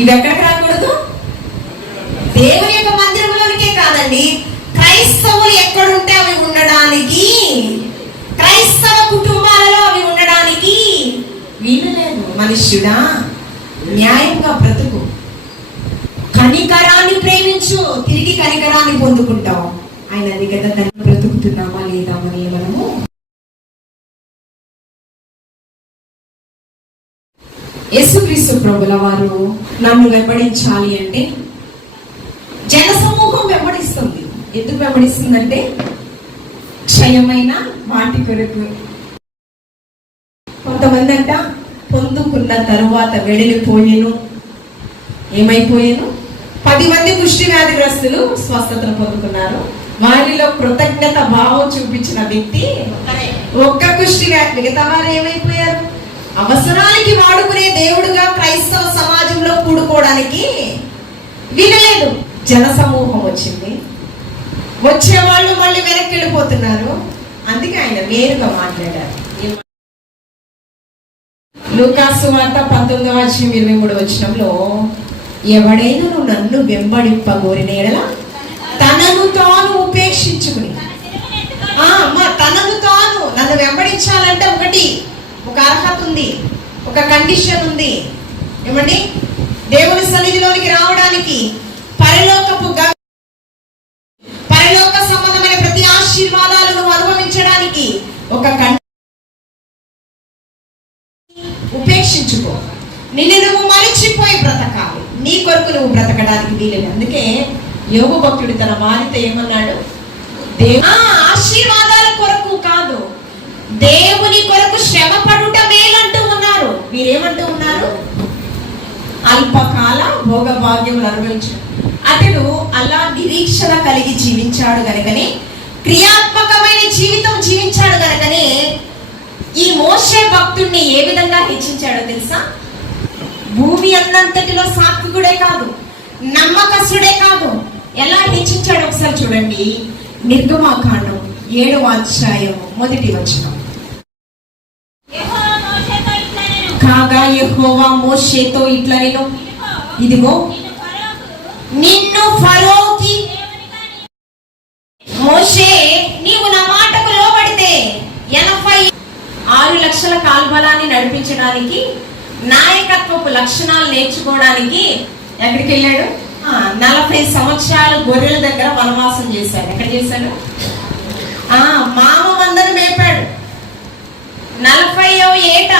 ఇవి ఎక్కడికి రాకూడదు? దేవుని యొక్క మందిరంలోనికే కాదండి, క్రైస్తవులు ఎక్కడుంటే అవి ఉండడానికి, క్రైస్తవ కుటుంబాలలో అవి ఉండడానికి వీలు లేదు. మనుష్యుడా న్యాయంగా బ్రతుకు, కనికరాన్ని ప్రేమించు, తిరిగి కనికరాన్ని పొందుకుంటావు. ఆయన అది కదా, దాన్ని బ్రతుకుతున్నామా లేదా మరి మనము? యేసుక్రీస్తు ప్రభుల వారు నన్ను వెంబడించాలి అంటే జనసమూహం వెంబడిస్తుంది. ఎందుకు వెంబడిస్తుందంటే క్షయమైన వాటి కొరకు. కొంతమంది అంట పొందుకున్న తరువాత వెడలిపోయేను. ఏమైపోయాను? 10 మంది కుష్టి వ్యాధిగ్రస్తులు స్వస్థతను పొందుకున్నారు. వారిలో కృతజ్ఞత భావం చూపించిన వ్యక్తి ఒక్క కుష్టి వ్యాధి. మిగతా వారు ఏమైపోయారు? అవసరానికి వాడుకునే దేవుడుగా క్రైస్తవ సమాజంలో కూడుకోవడానికి వినలేదు. జన సమూహం వచ్చింది, వచ్చే వాళ్ళు మళ్ళీ వెనక్కి వెళ్ళిపోతున్నారు. అందుకే ఆయన నేరుగా మాట్లాడారు. లూకాసు వార్త 19వ అధ్యాయం 23వ వచనంలో, ఎవడైనా నన్ను వెంబడింపగోరిన యెడల తనను తాను ఉపేక్షించుకుని, తనను తాను నన్ను వెంబడించాలంటే ఒక అర్హత ఉంది, ఒక కండిషన్ ఉంది. ఏమండి? దేవుని సన్నిధిలోనికి రావడానికి, పరలోక సంబంధమైన ప్రతి ఆశీర్వాదాలను అనుభవించడానికి ఒక ఉపేక్షించుకో. నిన్ను నువ్వు మరచిపోయి బ్రతకాలి. నీ కొరకు నువ్వు బ్రతకడానికి వీలేదు. అందుకే యోబు భక్తుడు తన వారితో ఏమన్నాడు? ఆశీర్వాదాల కొరకు కాదు, దేవుని కొరకు శ్రమ పడుట మేలంటూ ఉన్నారు. మీరేమంటూ ఉన్నారు? అల్పకాల భోగ భాగ్యములు అనుభవించడం. అతడు అలా నిరీక్షణ కలిగి జీవించాడు గనుకనే, క్రియాత్మకమైన జీవితం జీవించాడు గనుకనే ఈ మోషే భక్తుడిని ఏ విధంగా హెచ్చించాడో తెలుసా? భూమి అన్నంతటిలో సాత్వికుడే కాదు, నమ్మకస్తుడే కాదు. ఎలా హెచ్చించాడు ఒకసారి చూడండి. నిర్గమాకాండం 7వ అధ్యాయం 1వ వచనం. కాగా యెహోవా మోషేతో ఇట్లనెను, ఇదిగో నిన్ను ఫరోకి, మోషే నీవు నా మాటకు లోబడితే 86 లక్షల కాల్బలాన్ని నడిపించడానికి, నాయకత్వపు లక్షణాలు నేర్చుకోవడానికి ఎక్కడికి వెళ్ళాడు? 40 సంవత్సరాలు గొర్రెల దగ్గర వనవాసం చేశాడు. ఎక్కడ చేశాడు? మామ మందను మేపాడు. 40వ ఏట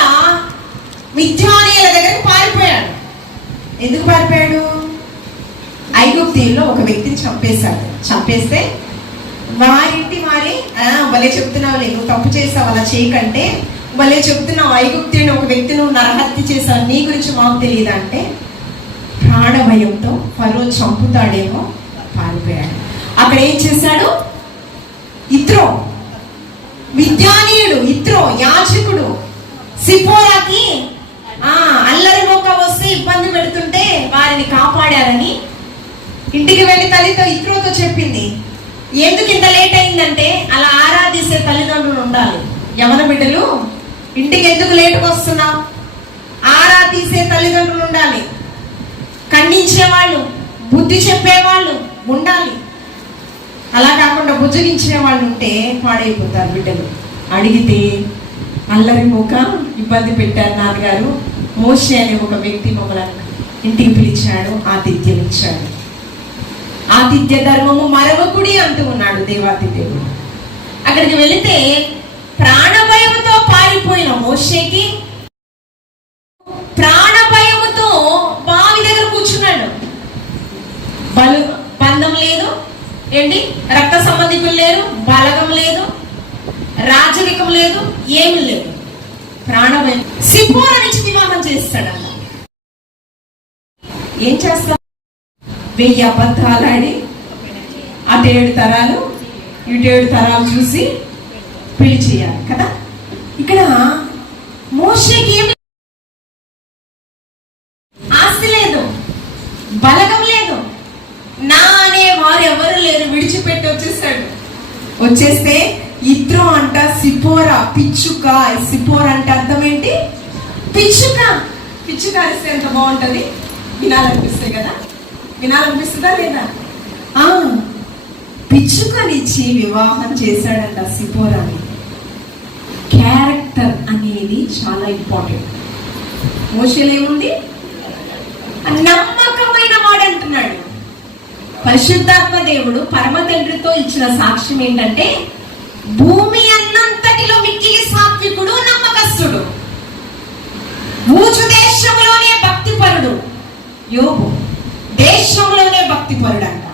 మిద్యానీయుల దగ్గరికి పారిపోయాడు. ఎందుకు పారిపోయాడు? ఐగుప్తీయుల్లో ఒక వ్యక్తిని చంపేస్తే వారింటి వారి భలే చెప్తున్నావు, నువ్వు తప్పు చేసావు, అలా చేయకంటే భలే చెప్తున్నావు, ఐగుప్తీయుని ఒక వ్యక్తి నువ్వు నరహత్య చేశావు, నీ గురించి మాకు తెలియదా అంటే ప్రాణభయంతో ఫరో చంపుతాడేమో పారిపోయాడు. అక్కడ ఏం చేశాడు? ఇత్రో, విద్యానీయుడు, ఇత్రో యాజకుడు సిపోరాకి అల్లరి మోక వస్తే ఇబ్బంది పెడుతుంటే వారిని కాపాడారని ఇంటికి వెళ్ళి తల్లితో ఇత్రోతో చెప్పింది. ఎందుకు ఇంత లేట్ అయిందంటే అలా ఆరాధిస్తే తల్లిదండ్రులు ఉండాలి. యవన బిడ్డలు ఇంటికి ఎందుకు లేటుగా వస్తున్నావు? ఆరాధిస్తే తల్లిదండ్రులు ఉండాలి. ఖండించేవాళ్ళు, బుద్ధి చెప్పేవాళ్ళు ఉండాలి. అలా కాకుండా బుజ్జగించే వాళ్ళు ఉంటే పాడైపోతారు బిడ్డలు. అడిగితే అల్లరి మూక ఇబ్బంది పెట్టారు నాన్నగారు. మోషే అనే ఒక వ్యక్తి మమ్మల్ని ఇంటికి పిలిచాడు, ఆతిథ్యం ఇచ్చాడు. ఆతిథ్య ధర్మము మరవకుడి అంటూ ఉన్నాడు దేవాతి దేవుడు. అక్కడికి వెళితే ప్రాణభయముతో పారిపోయిన మోషేకి ప్రాణభయముతో బావి దగ్గర కూర్చున్నాడు. బంధం లేదు, ఏంటి రక్త సంబంధికులు లేరు, బలగం లేదు, రాజరికం లేదు, ఏమి లేదు. ప్రాణభయం. సిపోరా నుంచి వివాహం చేస్తాడన్న. ఏం చేస్తా? 1000 అబద్ధాలాడి అటు 7 తరాలు ఇటు 7 తరాలు చూసి పెళ్లి చేయాలి కదా. ఇక్కడ మోషేకి ఏమి ఆస్తి లేదు, బలగం లేదు, నా అనే వారు ఎవరు లేరు, విడిచిపెట్టి వచ్చేసాడు. వచ్చేస్తే ఇత్రో అంట సిపోరా పిచ్చుక. సిపోరా అంటే అర్థం ఏంటి? పిచ్చుక. పిచ్చుక అరిస్తే ఎంత బాగుంటది, వినాలనిపిస్తాయి కదా. వినాలనిపిస్తుందా లేదా? పిచ్చుకనిచ్చి వివాహం చేశాడంట సిపోరాని. క్యారెక్టర్ అనేది చాలా ఇంపార్టెంట్. మోషేలో ఏముంది? నమ్మకమైన వాడు అంటున్నాడు. పరిశుద్ధాత్మ దేవుడు పరమ తండ్రితో ఇచ్చిన సాక్ష్యం ఏంటంటే భూమి అన్నంతటిలో మిక్కిలి సాత్వికుడు, నమ్మకస్తుడు, భూజు దేశంలోనే భక్తిపరుడు. యోబు దేశంలోనే భక్తిపరుడు అంట.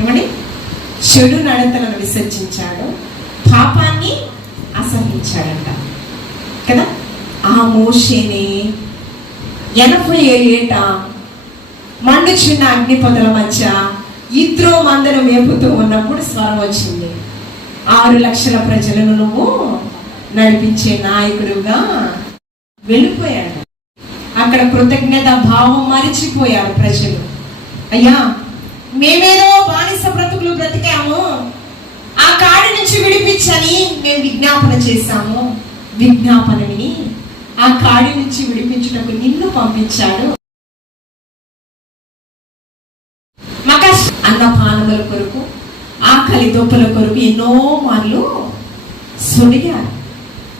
ఏమండి? చెడు నడతలను విసర్జించాడు, పాపాన్ని అసహించాడంట కదా. ఆ మోషేని 80 ఏట మండుచున్న అగ్నిపొదల మధ్య ఇత్రో మందను మేపుతూ ఉన్నప్పుడు స్వరం వచ్చింది, 6 లక్షల ప్రజలను నువ్వు నడిపించే నాయకుడుగా వెళ్ళిపోయాడు. అక్కడ కృతజ్ఞత భావం మరిచిపోయారు ప్రజలు. అయ్యా, మేమేదో బానిస బ్రతుకులు బ్రతికాము, ఆ కాడి నుంచి విడిపించని మేము విజ్ఞాపన చేశాము. విజ్ఞాపనని ఆ కాడి నుంచి విడిపించుటకు నిన్ను పంపించాడు. అన్నపానముల కొరకు, ఆకలి దొప్పుల కొరకు ఎన్నో మార్లు సొడిగారు.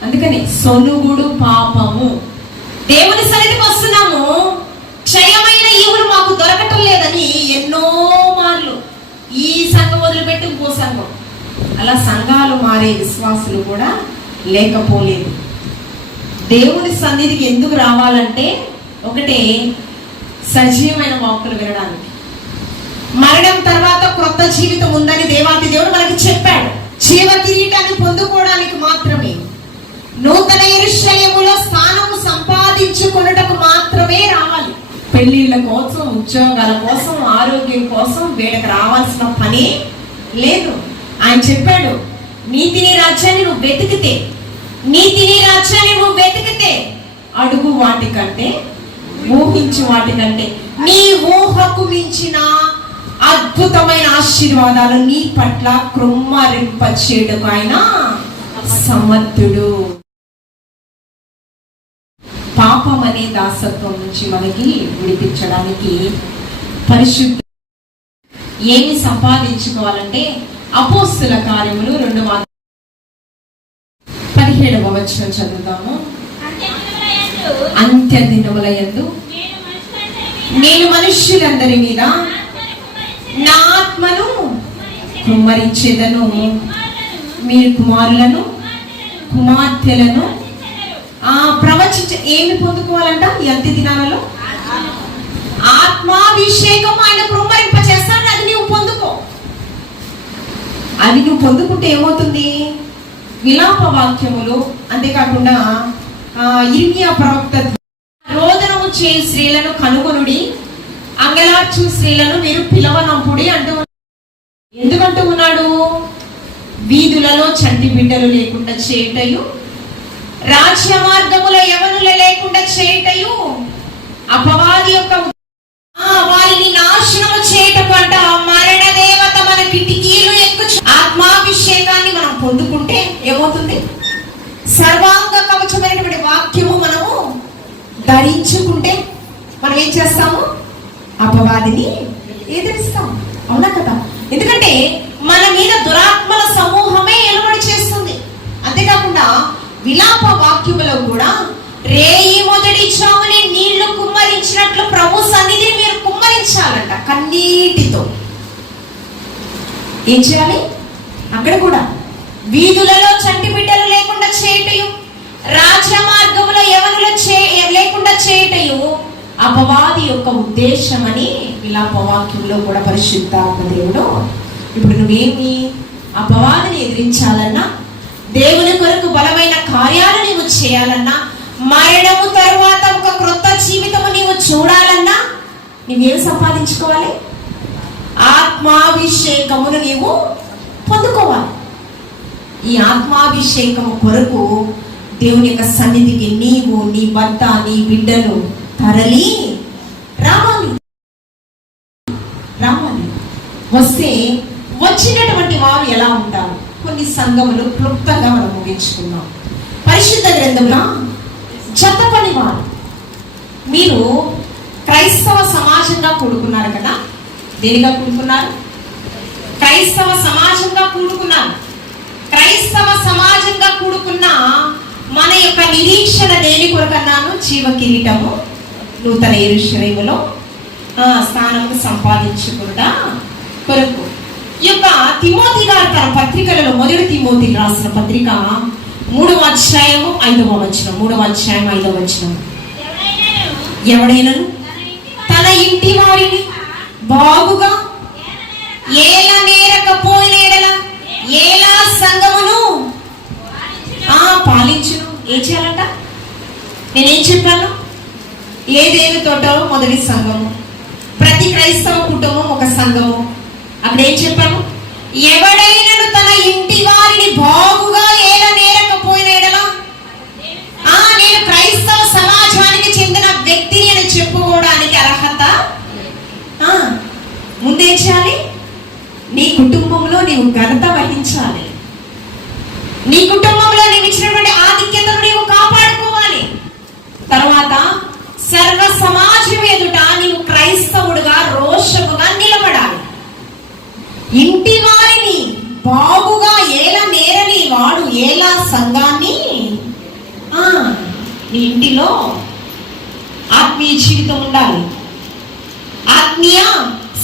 అందుకని సొనుగుడు పాపము. దేవుని సన్నిధికి వస్తున్నాము, క్షయమైన ఈవులు మాకు దొరకటం లేదని ఎన్నో మార్లు ఈ సంఘం వదిలిపెట్టి ఇంకో సంఘం, అలా సంఘాలు మారే విశ్వాసులు కూడా లేకపోలేదు. దేవుని సన్నిధికి ఎందుకు రావాలంటే ఒకటే, సజీవమైన వాక్కులు వినడానికి. మరణం తర్వాత క్రొత్త జీవితం ఉందని దేవాతి దేవుడు మనకి చెప్పాడు. జీవ కిరీటాన్ని పొందుకోవడానికి మాత్రమే, నూతన యెరూషలేములో స్థానము సంపాదించుకొనుటకు మాత్రమే రావాలి. పెళ్లిళ్ళ కోసం, ఉద్యోగాల కోసం, ఆరోగ్యం కోసం వీళ్ళకి రావాల్సిన పని లేదు. ఆయన చెప్పాడు, నీతిని రాజ్యాన్ని నువ్వు వెతికితే, నీతిని రాజ్యాన్ని నువ్వు వెతికితే అడుగు వాటికంటే, ఊహించు వాటికంటే నీ ఊహకు మించిన అద్భుతమైన ఆశీర్వాదాలు నీ పట్ల కృమ్మరింపచేయటకు ఆయన సమర్థుడు. పాపం అనే దాసత్వం నుంచి మనకి విడిపించడానికి పరిశుద్ధ ఏమి సంపాదించుకోవాలంటే అపోస్తుల కార్యములు 2:17 వచనం చదువుతాము. అంత్య దినములయందు నేను మనుష్యులందరి మీద నా ఆత్మను కుమ్మరించేదను, మీరు కుమారులను కుమార్తెలను ప్రవచించ. ఏమి పొందుకోవాలంట ఈ అంత్య దినాలలో? ఆత్మాభిషేకం ఆయన కుమ్మరింప చేస్తాడు. అది నువ్వు పొందుకో. అది నువ్వు పొందుకుంటే ఏమవుతుంది? విలాప వాక్యములు, అంతేకాకుండా ఇర్మియా ప్రవక్త రోదనము చే స్త్రీలను కనుగొనుడి, అంగలార్చు స్త్రీలను మీరు పిలవనంపుడి అంటూ. ఎందుకంటూ ఉన్నాడు? వీధులలో చంటి బిడ్డలు లేకుండా చేయటయు, రాజ్య మార్గములో యవనులు లేకుండా చేయటయు అపవాది యొక్క వారిని నాశనము చేయటంట. మరణ దేవత మన కిటికీలు ఎక్కుచు. ఆత్మాభిషేకాన్ని మనం పొందుకుంటే ఏమవుతుంది? సర్వాంగ కవచమైనటువంటి వాక్యము మనము ధరించుకుంటే మనం ఏం చేస్తాము? అపవాదిని ఎదిరిస్తాం. అవునా కదా? ఎందుకంటే మన మీద దురాత్మల సమూహమే ఎలుబడి చేస్తుంది. అంతేకాకుండా విలాప వాక్యములో కూడా రేయి మొదటి చాముని నీళ్లు కుమ్మరించినట్లు ప్రభు సన్నిధిని మీరు కుమ్మరించాలంట కన్నీటితో. ఏం చేయాలి? అక్కడ కూడా వీధులలో చంటి బిడ్డలు లేకుండా చేయటయు, రాజ్య మార్గములో యవనులు లేకుండా చేయటయు అపవాది యొక్క ఉద్దేశమని విలాప వాక్యంలో కూడా పరిశుద్ధాత్మ దేవుడు. ఇప్పుడు నువ్వేమి అపవాదిని ఎదిరించాలన్నా, దేవుని కొరకు బలమైన కార్యాలు నీవు చేయాలన్నా, మరణము తరువాత ఒక క్రొత్త జీవితము నీవు చూడాలన్నా నీవేం సంపాదించుకోవాలి? ఆత్మాభిషేకమును నీవు పొందుకోవాలి. ఈ ఆత్మాభిషేకము కొరకు దేవుని యొక్క సన్నిధికి నీవు, నీ భర్త, నీ బిడ్డలు తరలి రావాలి. వస్తే వచ్చినటువంటి వారు ఎలా ఉంటారు? కొన్ని సంఘములు క్లుప్తంగా మనం ముగించుకున్నాం. పరిశుద్ధ గ్రంథంలో జతపని వారు, మీరు క్రైస్తవ సమాజంగా కూడుకున్నారు కదా. దేనిగా కూడుకున్నారు? క్రైస్తవ సమాజంగా కూడుకున్నారు. క్రైస్తవ సమాజంగా కూడుకున్న మన యొక్క నిరీక్షణ దేని కొరకన్నాను? జీవ కిరీటము, నూతన యెరూషలేములో స్థానము సంపాదించుకున్న కొరకు. ఈ యొక్క తిమోతి గారు తన పత్రికలలో మొదటి తిమోతి రాసిన పత్రిక 3వ అధ్యాయము 5వ వచనం. 3వ అధ్యాయం 5వ వచనం. ఎవడైనను తన ఇంటి వారిని బాగుగా ఏల నేరకపోయిన ఎడల ఏలా సంఘమును పాలించును. ఏం చేయాలంట? నేనేం చెప్పాను? ఏదేవి తోటలో మొదటి సంఘము, ప్రతి క్రైస్తవ కుటుంబం ఒక సంఘము. అక్కడ ఏం చెప్పాను? ఎవడైనను తన ఇంటి వారిని బాగుగా ఏల నేరకపోయిన ఎడల, నేను క్రైస్తవ సమాజానికి చెందిన వ్యక్తిని అని చెప్పుకోవడానికి అర్హత ముందేం చేయాలి? నీ కుటుంబంలో నీవు ఘనత వహించాలి. నీ కుటుంబంలో నీవు ఇచ్చినటువంటి ఆధిక్యతను నీవు కాపాడుకోవాలి. తర్వాత సర్వ సమాజం ఎదుట నీవు క్రైస్తవుడుగా రోషముగా నిలబడాలి. ఇంటి వారిని బాగుగా ఏల నేరని వాడు ఏలా సంఘాన్ని, నీ ఇంటిలో ఆత్మీయ జీవితం ఉండాలి. ఆత్మీయ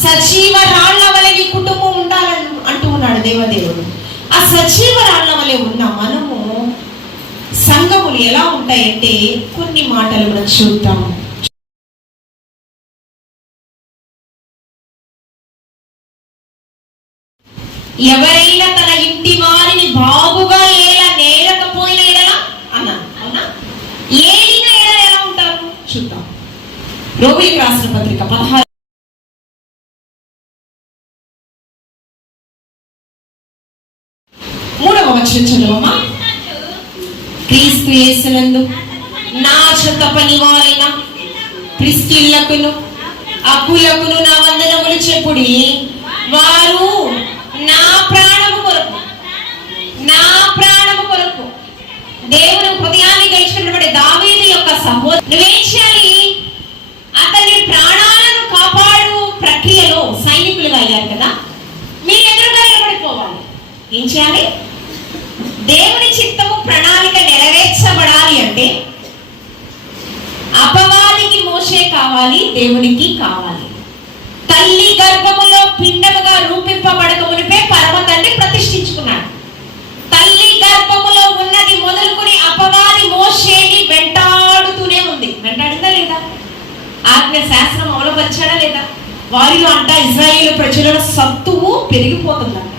సజీవ రాళ్ల వలె నీ కుటుంబం ఉండాలని అంటూ ఉన్నాడు దేవదేవుడు. ఆ సజీవ రాళ్ల వలె ఉన్న మనము సంఘములు ఎలా ఉంటాయంటే కొన్ని మాటలు మనం చూద్దాం. ఎవరైనా తన ఇంటి వారిని బాగుగా ఏలా నేరకపోయిన ఎడలా అన్నాను. అవునా? ఏలిన ఎడల ఎలా ఉంటారు చూద్దాం. రోమీయులకు రాసిన పత్రిక 16 3వ వచనం చదవమా. క్రీస్తు యేసునందు నా చెత్త పని వారైన ప్రిస్కిల్లకును అప్పులకును నా వందనములు చెప్పుడి. వారు నా ప్రాణము కొరకు దేవుని హృదయాన్ని గెలిచినటువంటి దావీదు యొక్క సహోదరుడు. నువ్వేం చేయాలి? అతని ప్రాణాలను కాపాడు ప్రక్రియలో సైనికులుగా అయ్యారు కదా, మీరు ఎదురుగా నిలబడిపోవాలి. ఏం చేయాలి? దేవుని చిత్తము ప్రణాళిక నెరవేర్చబడాలి అంటే అపవాదికి మోషే కావాలి, దేవునికి కావాలి. తల్లి గర్భములో పిండముగా రూపింపబడక మునిపే పరమ తండ్రి ప్రతిష్ఠించుకున్నాడు. తల్లి గర్భములో ఉన్నది మొదలుకొని అపవాది మోషేని వెంటాడుతూనే ఉంది. వెంటాడిందా లేదా? ఆజ్ఞ శాస్త్రం అమలుపరిచాడా లేదా? వారిలో అంట ఇశ్రాయేలు ప్రజల సత్తువు పెరిగిపోతుందంట,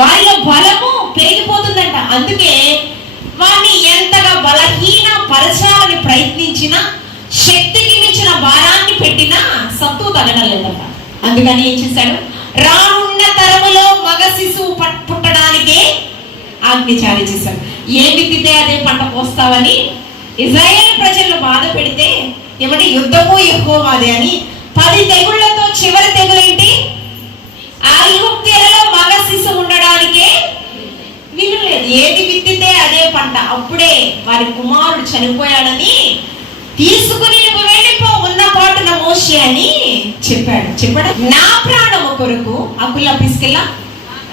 వారిలో బలము పెరిగిపోతుందంట. అందుకే వారిని ఎంతగా బలహీన పరచాలని ప్రయత్నించినా, శక్తికి మించిన భారాన్ని పెట్టినా సత్తువు తగ్గడం లేదంట. అందుకని ఏం చేశాడు? రానున్న తరములో మగ శిశువు పుట్టడానికే ఆజ్ఞ జారీ చేశాడు. ఏ విత్తితే అదే పంట కోస్తావని ఇజ్రాయేల్ ప్రజలను బాధ పెడితే ఏమంటే యుద్ధము యెహోవాదే అని 10 తెగుళ్లతో చివరి తెగులేంటి? ఐగుప్తీయులలో మగ శిశువు ఉండడానికే వీలు లేదు. ఏది విత్తితే అదే పంట. అప్పుడే వారి కుమారుడు చనిపోయాడని తీసుకుని నువ్వు వెళ్ళిపో ఉన్న పాటున మోషే అని చెప్పాడు. నా ప్రాణము కొరకు అకుల పిస్కిల్లా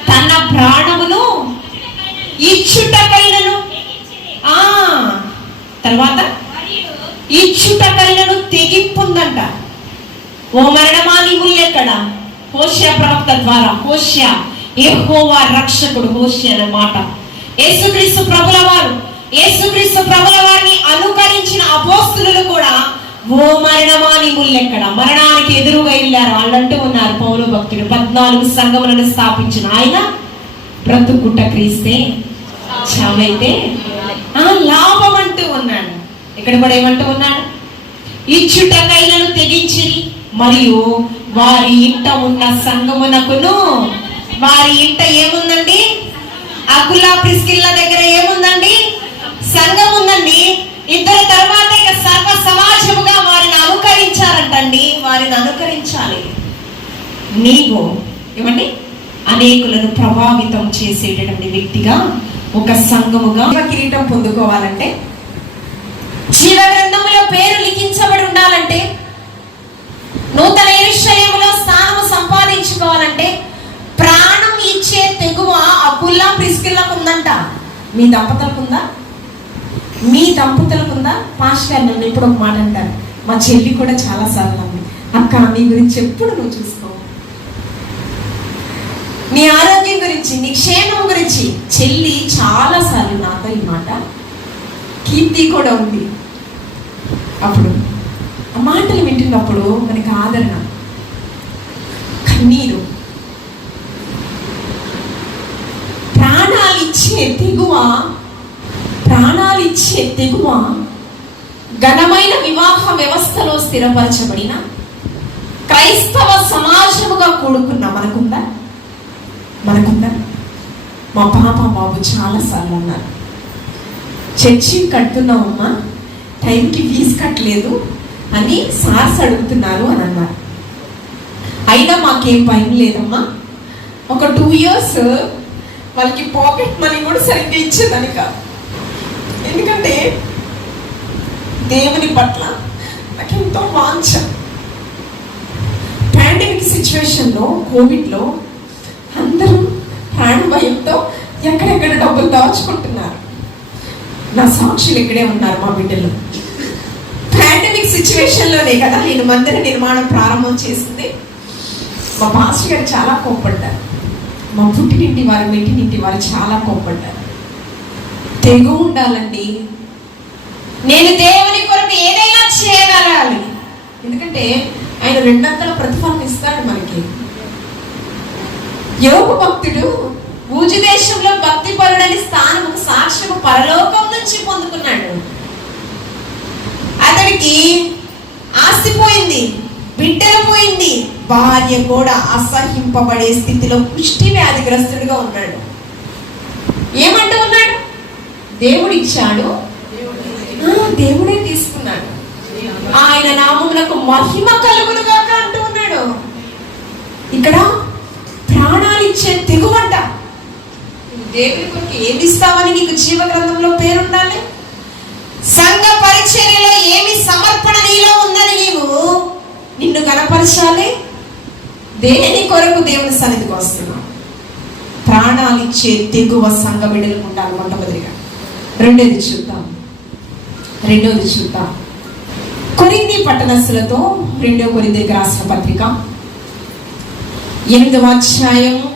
తన ప్రాణమును ఇచ్చుటకైనను తర్వాత ఇచ్చుటకైనను తెగింపుందంట. ఓ మరణమా నీ ముల్లెక్కడ? హోషేయ ప్రవక్త ద్వారా హోషేయ యెహోవా రక్షకుడు హోషేయ అన్నమాట. యేసుక్రీస్తు ప్రభుల వారిని అనుకరించిన అపోస్తులు కూడా ఓ మరణమా నీ ముల్లెక్కడ? మరణానికి ఎదురుగా వెళ్ళారు. వాళ్ళంటూ ఉన్నారు పౌలు భక్తుడు. 14 సంఘములను స్థాపించిన ఆయన బ్రతుకుట క్రీస్తే చావైతే లాభం అంటూ ఉన్నాడు. ఇక్కడ కూడా ఏమంటూ ఉన్నాడు? ఇచ్చుటకైనను తెగించిరి మరియు వారి ఇంట ఉన్న సంఘమునకును. వారి ఇంట ఏముందండి? అకుల ప్రిస్కిల్ల దగ్గర ఏముందండి? సంఘం ఉందండి. ఇద్దరు తర్వాత ఇక సర్వ సమాజముగా వారిని అనుకరించారంటండి. వారిని అనుకరించాలి. నీవు ఏమండి అనేకులను ప్రభావితం చేసేటటువంటి వ్యక్తిగా, ఒక సంఘముగా కిరీటం పొందుకోవాలంటే, జీవ గ్రంథములో పేరు లిఖించబడి ఉండాలంటే, నూతన యెరూషలేములో స్థానము సంపాదించుకోవాలంటే ప్రాణం ఇచ్చే తెగువ అకుల ప్రిస్కిల్లకు ఉందంట. మీ దంపతులకుందా? మీ దంపతులకుందా? పాస్టర్ నన్ను ఇప్పుడు ఒక మాట అంటారు. మా చెల్లి కూడా చాలా సార్లు అంది, అక్క నీ గురించి ఎప్పుడు నువ్వు చూసుకో, నీ ఆరోగ్యం గురించి, నీ క్షేమం గురించి. చెల్లి చాలా సార్లు నాతో ఈ మాట, కీర్తి కూడా ఉంది. అప్పుడు ఆ మాటలు వింటున్నప్పుడు మనకి ఆదరణ, కన్నీరు, ప్రాణాలిచ్చే తెగువ ఘనమైన వివాహ వ్యవస్థలో స్థిరపరచబడిన క్రైస్తవ సమాజముగా కూడుకున్న మనకుందా? మా పాప బాబు చాలా సార్లు అన్నారు, చర్చి కడుతున్నామమ్మా, టైంకి ఫీజు కట్టలేదు అని సార్స్ అడుగుతున్నారు అని అన్నారు. అయినా మాకేం భయం లేదమ్మా, ఒక 2 years వాళ్ళకి పాకెట్ మనీ కూడా సరిగ్గా ఇచ్చేదని కాదు. ఎందుకంటే దేవుని పట్ల నాకు ఎంతో వాంఛ. పాండమిక్ సిచ్యువేషన్లో, కోవిడ్లో అందరూ ప్రాణ భయంతో ఎక్కడెక్కడ డబ్బులు దాచుకుంటున్నారు. నా సాక్షులు ఇక్కడే ఉన్నారు, మా బిడ్డలు. పాండమిక్ సిచ్యువేషన్లోనే కదా నేను మందిర నిర్మాణం ప్రారంభం చేసింది. మా పాస్టర్ గారు చాలా కోప్పడ్డారు, మా పుట్టినింటి వారు, మెట్టినింటి వారు చాలా కోప్పడ్డారు. తెగు ఉండాలండి. నేను దేవుని కొరకు ఏదైనా చేయగలాలి, ఎందుకంటే ఆయన 200 ప్రతిఫలం ఇస్తాడు మనకి. యోగు భక్తుడు ఊజు దేశంలో భక్తి పరుడని స్థానము, సాక్ష్యము పరలోకం నుంచి పొందుకున్నాడు. అతడికి ఆస్తి పోయింది, బిడ్డలు పోయింది, భార్య కూడా అసహింపబడే స్థితిలో కుష్టి వ్యాధిగ్రస్తుడిగా ఉన్నాడు. ఏమంటూ ఉన్నాడు? దేవుడు ఇచ్చాడు, దేవుడే తీసుకున్నాడు, ఆయన నామమునకు మహిమ కలుగును గాక అంటూ ఉన్నాడు. ఇక్కడ ప్రాణాలు ఇచ్చే తెగువంట. దేవుని కొరకు ఏమి ఇస్తావని నీకు జీవ గ్రంథంలో పేరుండాలి. సంఘ పరిచర్యలో ఏమి సమర్పణ నీలో ఉందని నీవు నిన్ను కనపరచాలి. దేని కొరకు దేవుని సన్నిధికి వస్తున్నావు? ప్రాణాలు ఇచ్చే తెగువ సంఘ బిడ్డలకు ఉండాలి. మొట్టమొదటిగా. రెండోది చూద్దాం. కొరింథీ పట్టణస్థులతో 2 కొరింథీయులకు రాసిన పత్రిక 8వ అధ్యాయము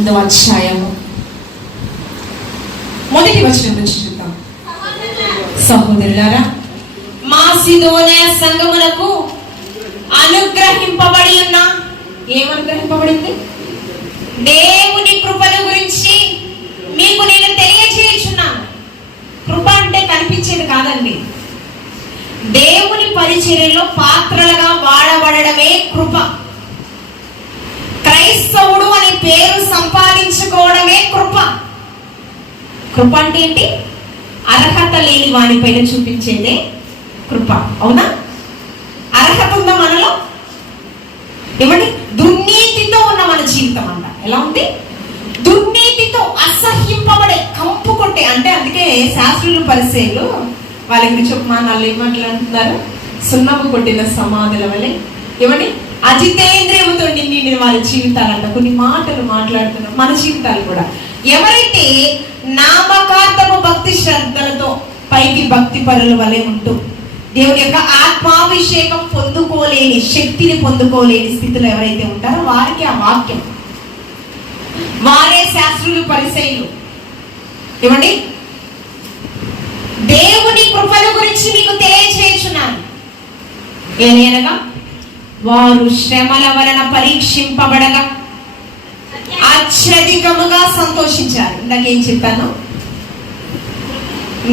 1వ వచనం నుంచి చూద్దాం. సహోదరులారా, మాసిదోనియ సంఘమునకు అనుగ్రహింపబడి ఉన్న, ఏమనుగ్రహింపబడింది? దేవుని కృపను గురించి మీకు నేను తెలియజేయుచున్నాను. కృప అంటే కనిపించేది కాదండి. దేవుని పరిచర్యలో పాత్రలుగా వాడబడమే కృప. క్రైస్తవుడు అని పేరు సంపాదించుకోవడమే కృప. కృప అంటే ఏంటి? అర్హత లేని వాడిపైన చూపించేదే కృప. అవునా? అర్హత ఉందా మనలో? ఏమండి? దుర్నీతితో ఉన్న మన జీవితం అంట ఎలా ఉంది? దుర్నీతితో అసహ్యింపబడే, కంపు కొట్టే, అంటే అందుకే శాస్త్రులు పరిచయాలు వాళ్ళ గురించి ఒక మానాలు ఏమంటున్నారు? సున్నము కొట్టిన సమాధుల వలె. ఏమండి? అజితేంద్రియముతో నిండిన వాళ్ళ జీవితాలంట. కొన్ని మాటలు మాట్లాడుతున్నారు మన జీవితాలు కూడా. ఎవరైతే నామకార్థము భక్తి శ్రద్ధలతో పైకి భక్తి పరుల వలె ఉంటూ దేవుని యొక్క ఆత్మాభిషేకం పొందుకోలేని, శక్తిని పొందుకోలేని స్థితిలో ఎవరైతే ఉంటారో వారికి ఆ వాక్యం, వారే శాస్త్రులు పరిచయులు. ఏమండి? దేవుని కృపల గురించి మీకు తెలియజేయుచున్నాను. ఏలయనగా వారు శ్రమల వలన పరీక్షింపబడగా అత్యధికముగా సంతోషించారు. ఇందాకేం చెప్పాను?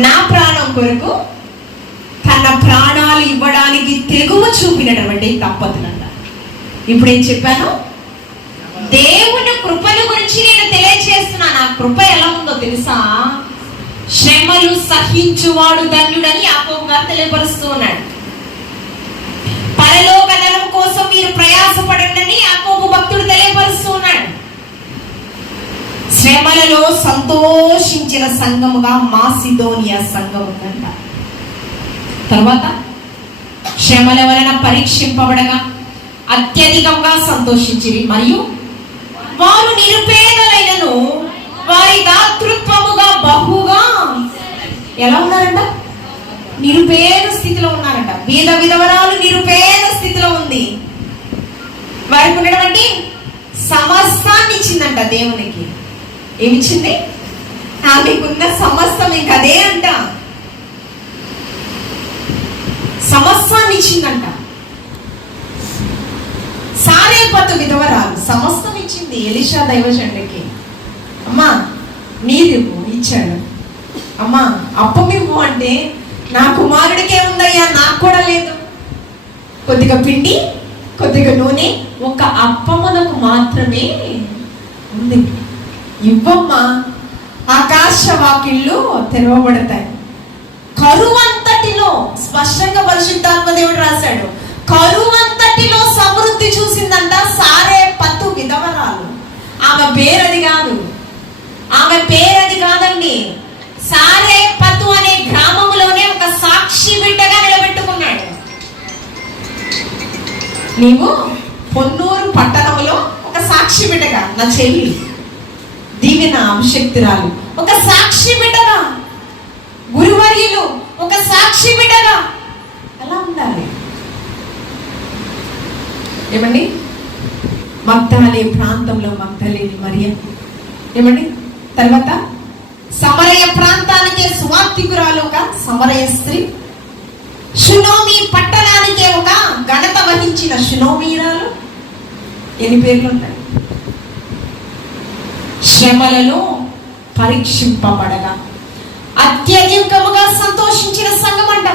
నా ప్రాణం కొరకు తన ప్రాణాలు ఇవ్వడానికి తెగువ చూపినటువంటి దంపతులంట. ఇప్పుడు ఏం చెప్పాను? దేవుని కృపల గురించి నేను తెలియజేస్తున్నాను. ఆ కృప ఎలా ఉందో తెలుసా? శ్రమలు సహించువాడు ధన్యుడని యాకోబు గారు తెలియపరుస్తూ ఉన్నాడు. పరలోక నరం కోసం మీరు ప్రయాసపడండి యాకోబు భక్తుడు తెలియపరుస్తూ ఉన్నాడు. శ్రమలలో సంతోషించిన సంఘముగా మాసిదోనియా సంఘం ఉందంట. తర్వాత శ్రమల వలన పరీక్షింపబడగా అత్యధికంగా సంతోషించిరి, మరియు వారు నిరుపేదలైనను వారి దాతృత్వముగా బహుగా ఎలా ఉన్నారంట? నిరుపేద స్థితిలో ఉన్నారంట. బీద విధవరాలు నిరుపేద స్థితిలో ఉంది. వారికి ఉన్నటువంటి సమస్తాన్ని ఇచ్చిందంట దేవునికి. ఏమిచ్చింది? ఆమెకున్న సమస్తం ఇంక అదే అంట. సమస్తాన్ని ఇచ్చిందంట. సారేపతు విధవరాలు సమస్తం ఇచ్చింది ఎలీషా దైవజనుడికి. అమ్మా నీరు ఇచ్చాడు. అమ్మా అప్పమివ్వు అంటే, నా కుమారుడికే ఉందయ్యా, నాకు కూడా లేదు. కొద్దిగా పిండి, కొద్దిగా నూనె, ఒక అప్పమునకు మాత్రమే ఉంది. ఇవ్వమ్మా, ఆకాశ వాకిళ్ళు తెరవబడతాయి. కరువంతటిలో, స్పష్టంగా పరిశుద్ధాత్మ దేవుడు రాశాడు, కరువంతటిలో సమృద్ధి చూసిందంట సారేపతు విధవరాలు. ఆమె పేరది కాదు, ఆమె పేరది కాదండి. సారేపతు అనే గ్రామంలోనే ఒక సాక్షి బిడ్డగా నిలబెట్టుకున్నాడు. నీవు పొన్నూరు పట్టణంలో ఒక సాక్షి బిడ్డగా, నా చెల్లి దీవెన అభిషక్తురాలు ఒక సాక్షి బిడ్డగా, గురువర్యులు ఒక సాక్షి బిడ్డగా ఎలా ఉండాలి? ఏమండి? మగ్దలే ప్రాంతంలో మగ్దలేని మరియ, ఏమండి? తర్వాత సమరయ ప్రాంతానికే సువార్తికురాలు ఒక సమరయ స్త్రీ, షునోమి పట్టణానికే ఒక ఘనత వహించిన షునోమీరాలు. ఎన్ని పేర్లు ఉన్నాయి? శ్రమలలో పరీక్షింపబడగా అత్యధికముగా సంతోషించిన సంఘం అంట.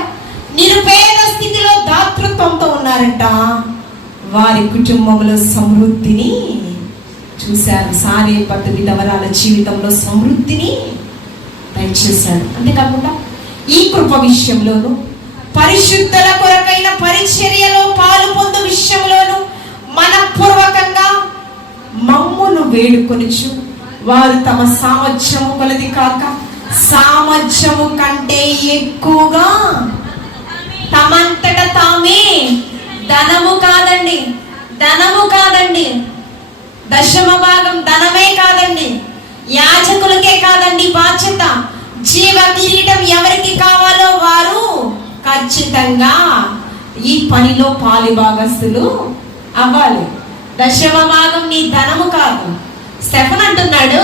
నిరుపేద స్థితిలో దాతృత్వంతో ఉన్నారంట. వారి కుటుంబంలో సమృద్ధిని చూశారు. సారేపతు విధవరాల జీవితంలో సమృద్ధిని దయచేశాడు. అంతేకాకుండా ఈ కృప విషయంలోను, పరిశుద్ధుల కొరకైన పరిచర్యలో పాలు పొందు విషయంలోను మనపూర్వకంగా మమ్మును వేడుకొనుచు వారు తమ సామర్థ్యము కొలది కాక సామర్థ్యము కంటే ఎక్కువగా తమంతట తామే, ధనము కాదండి, ధనము కాదండి, దశమ భాగం ధనమే కాదండి, యాజకులకే కాదండి బాధ్యత. జీవ కిరీటం ఎవరికి కావాలో వారు ఖచ్చితంగా ఈ పనిలో పాలిభాగస్తులు అవ్వాలి. దశమ భాగం నీ ధనము కాదు. స్టెఫన్ అంటున్నాడు,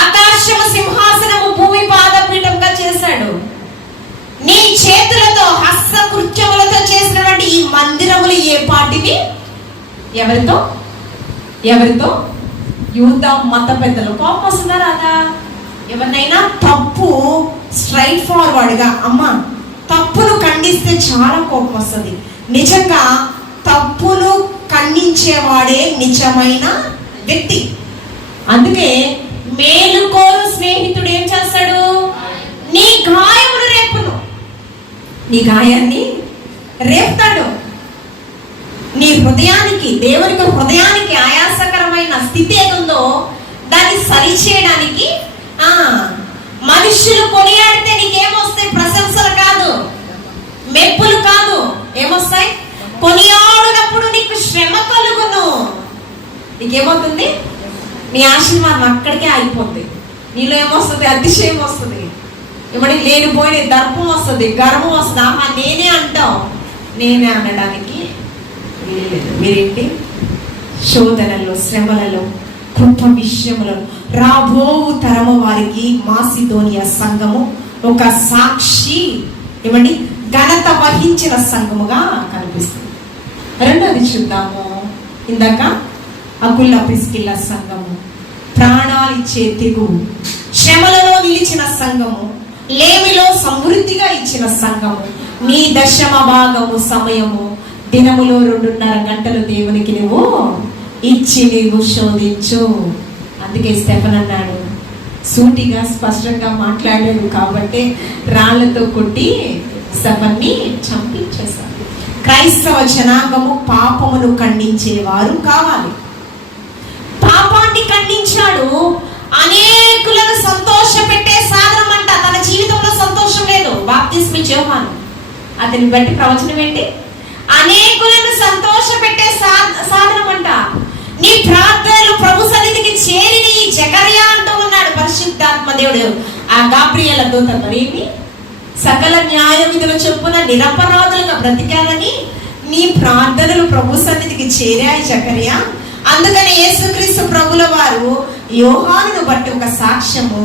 ఆకాశము సింహాసనము భూమి పాదపీఠంగా చేశాడు. నీ చేతులతో హస్త కృత్యములతో చేసినటువంటి ఈ మందిరములు ఏ పాటివి? ఎవరితో? ఎవరితో? యూదా మత పెద్దలు. కోపం వస్తుందా రాదా? ఎవరినైనా తప్పు స్ట్రైట్ ఫార్వర్డ్ గా, అమ్మా తప్పును ఖండిస్తే చాలా కోపం వస్తుంది. నిజంగా తప్పును ఖండించేవాడే నిజమైన వ్యక్తి. అందుకే మేలుకోరు స్నేహితుడు ఏం చేస్తాడు? నీ గాయాన్ని రేపుతాడు. నీ హృదయానికి, దేవునికి హృదయానికి ఆయాసకరమైన స్థితి ఏదుందో దాన్ని సరిచేయడానికి మనుషులు కొనియాడితే నీకేమొస్తాయి? ప్రశంసలు కాదు, మెప్పులు కాదు, ఏమొస్తాయి? కొనియాడినప్పుడు నీకు శ్రమ కలుగును. నీకేమవుతుంది? నీ ఆశీర్వాదం అక్కడికే అయిపోతుంది. నీలో ఏమొస్తుంది? అతిశయం వస్తుంది, ఏమని లేనిపోయిన దర్పం వస్తుంది, గర్వం వస్తుంది. ఆహా నేనే అంటావు. నేనే అనడానికి మీరేంటి? శోధనలో, శ్రమలలో, కృప విషయములలో రాబో తరము వారికి మాసిదోనియా సంఘము ఒక సాక్షి, ఏమండి, ఘనత వహించిన సంఘముగా కనిపిస్తుంది. రెండోది చూద్దాము. ఇందాక అకుల్ల ప్రిస్కిల్ల సంఘము ప్రాణాలిచ్చే తెగువు, శ్రమలలో నిలిచిన సంఘము, లేమిలో సమృద్ధిగా ఇచ్చిన సంఘము. నీ దశమ భాగము సమయము దినములో 2.5 గంటలు దేవునికి నువ్వు ఇచ్చి నీవు శోధించు. అందుకే స్టెఫన్ అన్నాడు, సూటిగా స్పష్టంగా మాట్లాడాడు కాబట్టి రాళ్లతో కొట్టి స్టెఫన్ని చంపించేశాడు. క్రైస్తవ జనాంగము పాపమును ఖండించేవారు కావాలి. పాపాన్ని ఖండించాడు. అనేకులను సంతోష పెట్టే సాధనం అంట. తన జీవితంలో సంతోషం లేదు. బాప్తిస్మ యోహాను అతని బట్టి ప్రవచనం ఏంటి? అనేకులను సంతోష పెట్టే సాధనం అంట. నీ ప్రార్థనలు ప్రభు సన్నిధికి చేరిన ఈ జకర్యా అంటూ ఉన్నాడు పరిశుద్ధాత్మ దేవుడు. ఆ గాబ్రియేల దూత మరేమి సకల న్యాయ విధుల చొప్పున నిరపరాధులుగా బ్రతికాలని నీ ప్రార్థనలు ప్రభు సన్నిధికి చేరాయి జకర్యా. అందుకని యేసుక్రీస్తు ప్రభుల వారు యోహానును బట్టి ఒక సాక్ష్యము,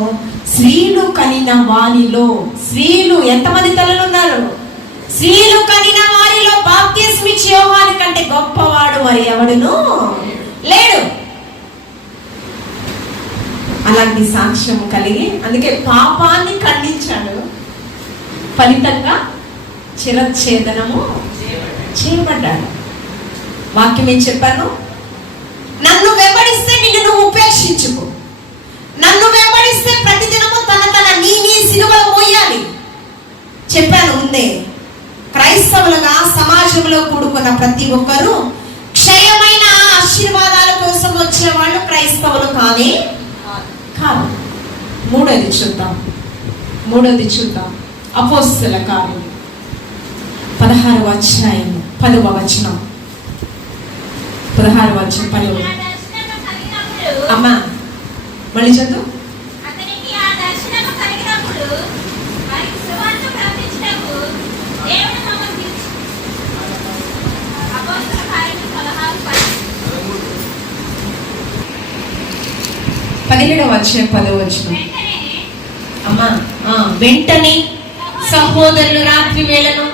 స్త్రీలు కనిన వారిలో, స్త్రీలు ఎంతమంది తల్లులు ఉన్నారు? స్త్రీలు కనిన వారిలో బాప్తిస్మిచ్చే యోహాను కంటే గొప్పవాడు మరి ఎవడును లేడు. అలాంటి సాక్ష్యం కలిగి అందుకే పాపాన్ని ఖండించాడు. ఫలితంగా చిరచ్ఛేదనము చేయబడ్డాడు. వాక్యం ఏం చెప్పాను? నన్ను వెంబడిస్తే నిన్ను నువ్వు ఉపేక్షించుకో. నన్ను వెంబడిస్తే ప్రతిదినము తన నీ సిలువలు మోయాలి చెప్పాను ముందే. క్రైస్తవులుగా సమాజంలో కూడుకున్న ప్రతి ఒక్కరూ క్షయమైన ఆశీర్వాదాల కోసం వచ్చే వాళ్ళు క్రైస్తవులు కాదే కాదు. మూడోది చూద్దాం. అపోస్తల కార్యం 16వ అధ్యాయం 10వ వచనం. 16వ అధ్యాయం 10వ. అమ్మా మళ్ళీ చదువు. అమ్మా వెంటనే సహోదరులు రాత్రి వేళను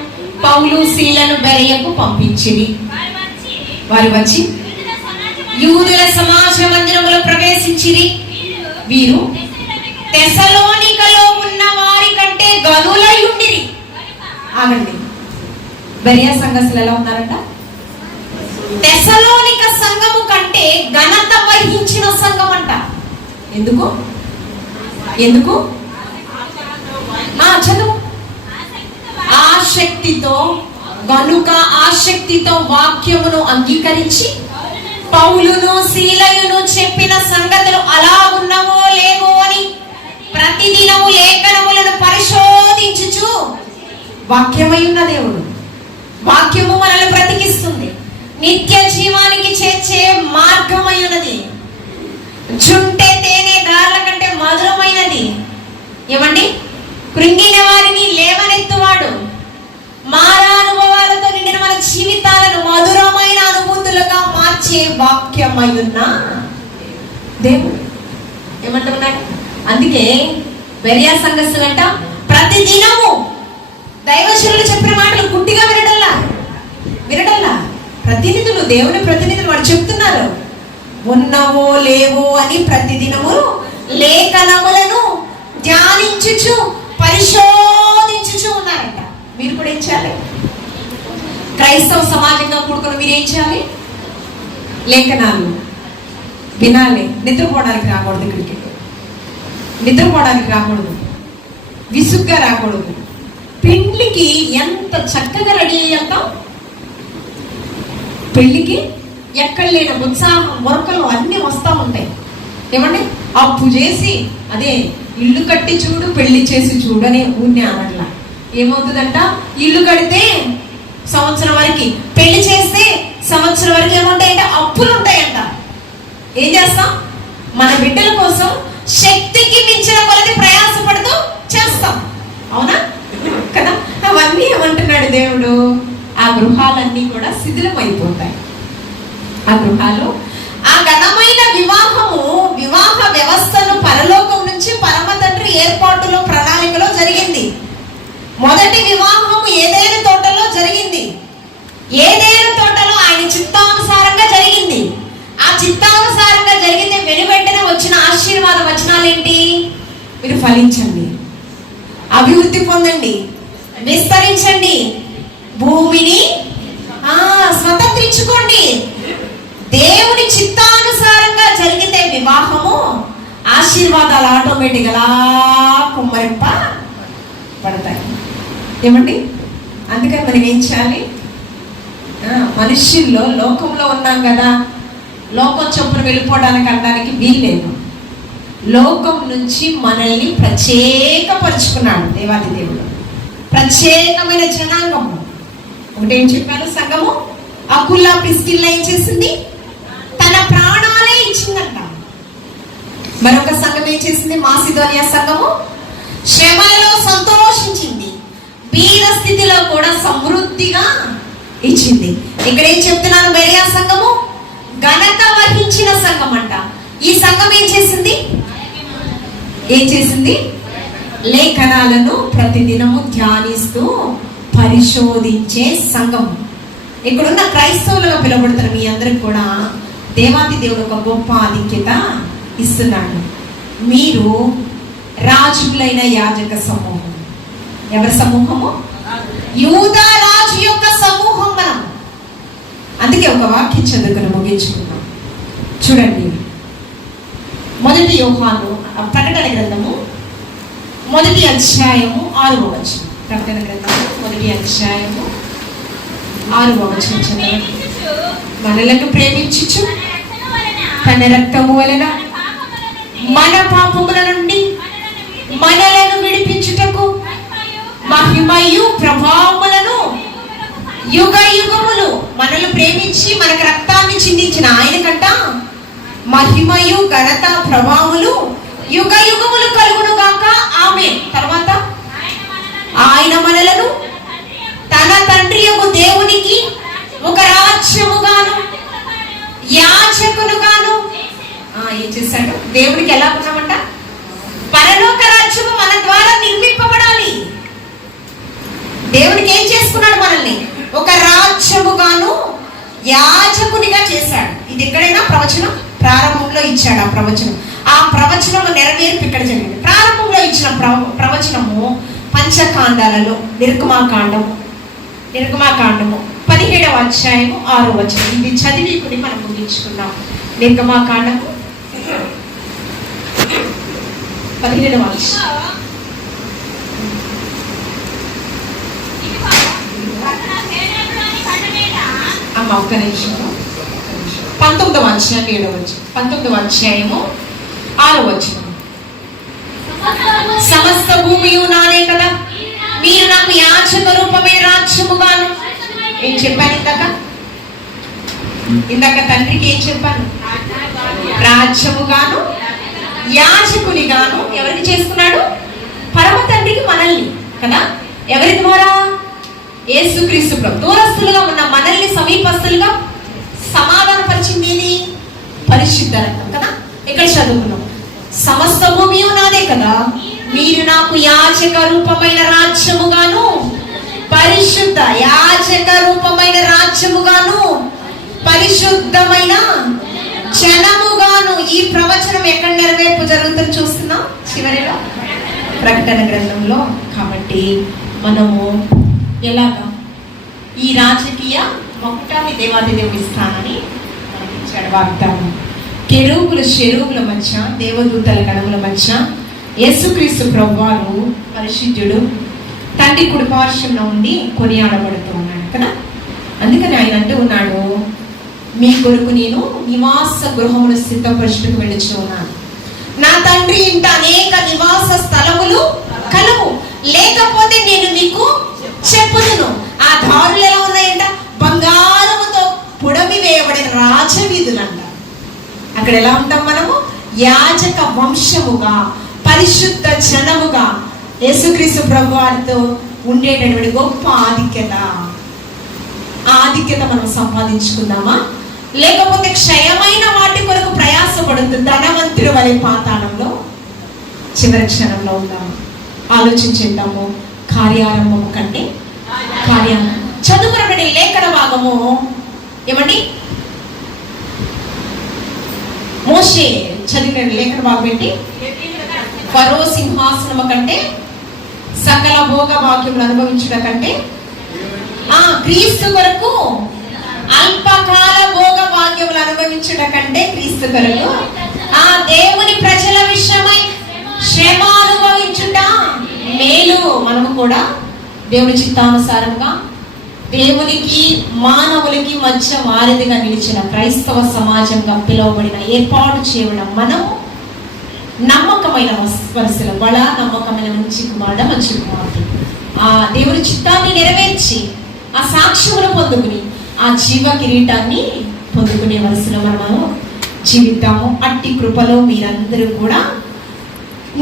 పౌలు సీలను బెరయకు పంపించిరి. వారు వచ్చి యూదుల సమాజ మందిరములో ప్రవేశించిరి. వీరు తెసలోనికలో ఉన్న వారి కంటే గనులై ఉండిరి. ఆగండి, బెరియా సంఘస్థులు ఎలా ఉన్నారంట? తెసలోనిక సంఘము కంటే ఘనత వహించిన సంఘం అంట. ఎందుకు? చదువు. ఆసక్తితో గనుక ఆసక్తితో వాక్యమును అంగీకరించి పౌలును సీలయును చెప్పిన సంగతులు అలా ఉన్నవో లేవో అని ప్రతిదినము లేఖనములను పరిశోధించుచు, వాక్యమై ఉన్న దేవుడు, వాక్యము మనల్ని బ్రతికిస్తుంది, నిత్య జీవానికి చేర్చే మార్గమై ఉన్నది, జుంటె తేనె దారుల కంటే మధురమైనది. ఏమండి? కృంగిన వారిని లేవనెత్తువాడు, మారానుభవాలతో నిండిన మన జీవితాలను మధురమైన అనుభూతులుగా మార్చే వాక్యమై ఉన్న దేవుడు. ఏమంటున్నాడు? అందుకే బెరియా సంఘస్థులంట ప్రతి దినము దైవజనులు చెప్పిన మాటలు గుడ్డిగా వినడల్లా ప్రతినిధులు, దేవుని ప్రతినిధులు వాడు చెప్తున్నారు. ఉన్నవో లేవో అని ప్రతిదినము లేఖనములను ధ్యానించుచు పరిశోధించుచు ఉన్నారంట. మీరు కూడా ఏం చేయాలి? క్రైస్తవ సమాజంగా కూడుకుని మీరు ఏం చేయాలి? లేఖనాలు వినాలి. నిద్రపోవడానికి రాకూడదు, ఇక్కడికి నిద్రపోవడానికి రాకూడదు, విసుగ్గా రాకూడదు, పెళ్లికి ఎంత చక్కగా రెడీ అయ్యాక, పెళ్లికి ఎక్కడ లేని ఉత్సాహం, మొరకలు అన్నీ వస్తూ ఉంటాయి. ఏమండి, అప్పు చేసి అదే ఇల్లు కట్టి చూడు, పెళ్లి చేసి చూడు అని ఊరినే అనట్లా. ఏమవుతుందంట, ఇల్లు కడితే సంవత్సరం వరకు, పెళ్లి చేస్తే సంవత్సరం వరకు ఏముంటాయంట, అప్పులు ఉంటాయంట. ఏం చేస్తాం, మన బిడ్డల కోసం శక్తికి మించిన కొలది ప్రయాసపడుతూ చేస్తాం. అవునా కదా? అవన్నీ ఏమంటున్నాడు దేవుడు, ఆ గృహాలన్నీ కూడా శిథిలం అయిపోతాయి. ఆ గృహాలు, ఆ ఘనమైన వివాహ వ్యవస్థను పరలోకం నుంచి పరమ తండ్రి ఏర్పాటులో, ప్రణాళికలో జరిగింది. మొదటి వివాహం ఏదైనా తోటలో జరిగింది. ఏదైనా తోటలో ఆయన చిత్తానుసారంగా జరిగింది. ఆ చిత్తానుసారంగా జరిగితే వెనువెంటనే వచ్చిన ఆశీర్వాద వచనాలు ఏంటి? మీరు ఫలించండి, అభివృద్ధి పొందండి, విస్తరించండి, భూమిని స్వతంత్రించుకోండి. దేవుని చిత్తానుసారంగా జరిగితే వివాహము, ఆశీర్వాదాలు ఆటోమేటిక్ అలా కుమ్మరింప పడతాయి. ఏమండి, అందుకని మనం ఏం చేయాలి? మనుష్యుల్లో, లోకంలో ఉన్నాం కదా, లోకం చొప్పున వెళ్ళిపోవడానికి అనడానికి వీల్లేదు. లోకం నుంచి మనల్ని ప్రత్యేకపరుచుకున్నాడు దేవాది దేవుడు. ప్రత్యేకమైన జనాంగము. ఒకటేం చెప్పాను, సంఘము అకుల్లా ప్రిస్కిల్లా ఏం చేసింది? తన ప్రాణాలే ఇచ్చిందంట. మరొక సంఘం ఏం చేసింది? మాసిదోనియా సంఘము శ్రమలలో సంతోషించింది, బీద స్థితిలో కూడా సమృద్ధిగా ఇచ్చింది. ఇక్కడ ఏం చెప్తున్నాను? బెరియా సంఘము ఘనత వహించిన సంఘం అంట. ఈ సంఘం ఏం చేసింది? లేఖనాలను ప్రతిదినము ధ్యానిస్తూ పరిశోధించే సంఘం. ఇక్కడున్న క్రైస్తవులుగా పిలువబడుతున్న మీ అందరికి కూడా దేవాది దేవుడు ఒక గొప్ప ఆధిక్యత ఇస్తున్నాడు. మీరు రాజులైన యాజక సమూహం. ఎవరి సమూహము? యూదా రాజు యొక్క సమూహం మనం. అందుకే ఒక వాక్యం చదువుకుని ముగించుకున్నాం. చూడండి, మొదటి యోహాను ప్రకటన గ్రంథము 1వ అధ్యాయము 6వ వచనం. ప్రకటన గ్రంథము 1వ అధ్యాయము 6వ వచనం చదవండి. మనలను ప్రేమించుచు తన రక్తము వలన మన పాపముల నుండి మనలను విడిపించుటకు మహిమయు ప్రభావములను యుగ యుగములు, మనల్ని ప్రేమించి మనకు రక్తాన్ని చిందించిన ఆయన కంట మహిమయు ఘనత ప్రభావములు యుగ యుగములు కలుగును గాక. ఆమేన్. తర్వాత ఆయన మనలను తన తండ్రి యొక్క దేవునికి ఒక రాజ్యముగాను యాజకులుగాను ఏం చేశాడు? దేవుడికి ఎలా ఉన్నామంట? పరలోక రాజ్యము మన ద్వారా నిర్మింపబడాలి. దేవుడికి ఏం చేసుకున్నాడు? మనల్ని ఒక రాజ్యముగాను యాజకునిగా చేశాడు. ఇది ఎక్కడైనా ప్రవచనం ప్రారంభంలో ఇచ్చాడు. ఆ ప్రవచనం నెరవేర్పు ఇక్కడ జరిగింది. ప్రారంభంలో ఇచ్చిన ప్రవచనము పంచకాండాలలో నిర్గమాకాండము 17వ అధ్యాయము 6వ వచనం. ఇది చదివి మనం ముగించుకున్నాం. నిర్గమాకాండము 17వ అధ్యాయం. ఒక్క నిమిషం. 19వ అధ్యాయం 7వ వచనం. 19వ అధ్యాయము 6వ వచనం. సమస్త భూమియు నాదే కదా, మీరు నాకు యాజక రూపమైన రాజ్యముగాను. ఏం చెప్పాను ఇందాక తండ్రికి ఏం చెప్పాను? రాజ్యముగాను యాజకునిగాను ఎవరికి చేసుకున్నాడు? పరమ తండ్రికి మనల్ని కదా. ఎవరి ద్వారా? యేసుక్రీస్తు ప్రభు. దూరస్తులుగా ఉన్న మనల్ని సమీపస్తులుగా సమాధానపరిచింది ఏది? పరిశుద్ధ రక్తం కదా. ఇక్కడ చదువుకున్నాం, సమస్త భూమియు నాదే కదా, మీరు నాకు యాజక రూపమైన రాజ్యముగాను, పరిశుద్ధ యాజక రూపమైన రాజ్యముగాను, పరిశుద్ధమైన జనముగాను. ఈ ప్రవచనం ఎక్కడ నెరవేర్పు జరుగుతుంది చూస్తున్నాం? చివరిలో ప్రకటన గ్రంథంలో. కాబట్టి మనము ఎలాగా ఈ రాజకీయ మకుటాన్ని దేవాది దేవుడు ఇస్తానని ఇచ్చాడు వాగ్దానం. కెరూబుల షెరూబుల మధ్య, దేవదూతల గణముల మధ్య యేసుక్రీస్తు ప్రభువారు పరిశుద్ధుడు, తండ్రి కుడి పార్శ్వంలో ఉండి కొనియాడబడుతూ ఉన్నాడు కదా. అందుకని ఆయన అంటూ ఉన్నాడు, మీ కొరకు నేను నివాస గృహమును సిద్ధపరచుటకు వెళ్ళుచు ఉన్నాను. నా తండ్రి ఇంట అనేక నివాస స్థలములు కలవు, లేకపోతే నేను మీకు చెప్పుదును. ఆ దారులు ఎలా ఉన్నాయంట? బంగారముతో పొడవి వేయబడిన రాజవీధులంట. అక్కడ ఎలా ఉంటాం మనము? యాజక వంశముగా, పరిశుద్ధ జనముగా, యేసుక్రీస్తు ప్రభు వారితో ఉండేటటువంటి గొప్ప ఆధిక్యత. ఆ ఆధిక్యత మనం సంపాదించుకుందామా? లేకపోతే క్షయమైన వాటి కొరకు ప్రయాసపడుతూ ధనవంతుడు వలె పాతాళంలో చివరి క్షణంలో ఉందాము? ఆలోచించేద్దాము. కార్యారంభము కంటే కార్యారంభం. చదువుకున్నటువంటి లేఖన భాగము ఏమండి? మోషే చదివిన లేఖన భాగం ఏంటి? ఫరో సింహాసనము కంటే, సకల భోగ భాగ్యములు అనుభవించుట కంటే, క్రీస్తు కొరకు అల్పకాల భోగ భాగ్యములు అనుభవించుట కంటే, క్రీస్తు కొరకు దేవుని ప్రజల విషయమై శ్రమ అనుభవించుట మేలు. మనము కూడా దేవుని చిత్తానుసారంగా దేవునికి మానవులకి మధ్య వారధిగా నిలిచిన క్రైస్తవ సమాజంగా పిలువబడిన, ఏర్పాటు చేయడం మనము నమ్మకమైన వరుసల బల, నమ్మకమైన మంచి కుమారుడు, మంచి కుమారుడు, ఆ దేవుని చిత్తాన్ని నెరవేర్చి ఆ సాక్ష్యమును పొందుకుని ఆ జీవ కిరీటాన్ని పొందుకునే వరుసలో మనము జీవిద్దాము. అట్టి కృపలో మీరందరూ కూడా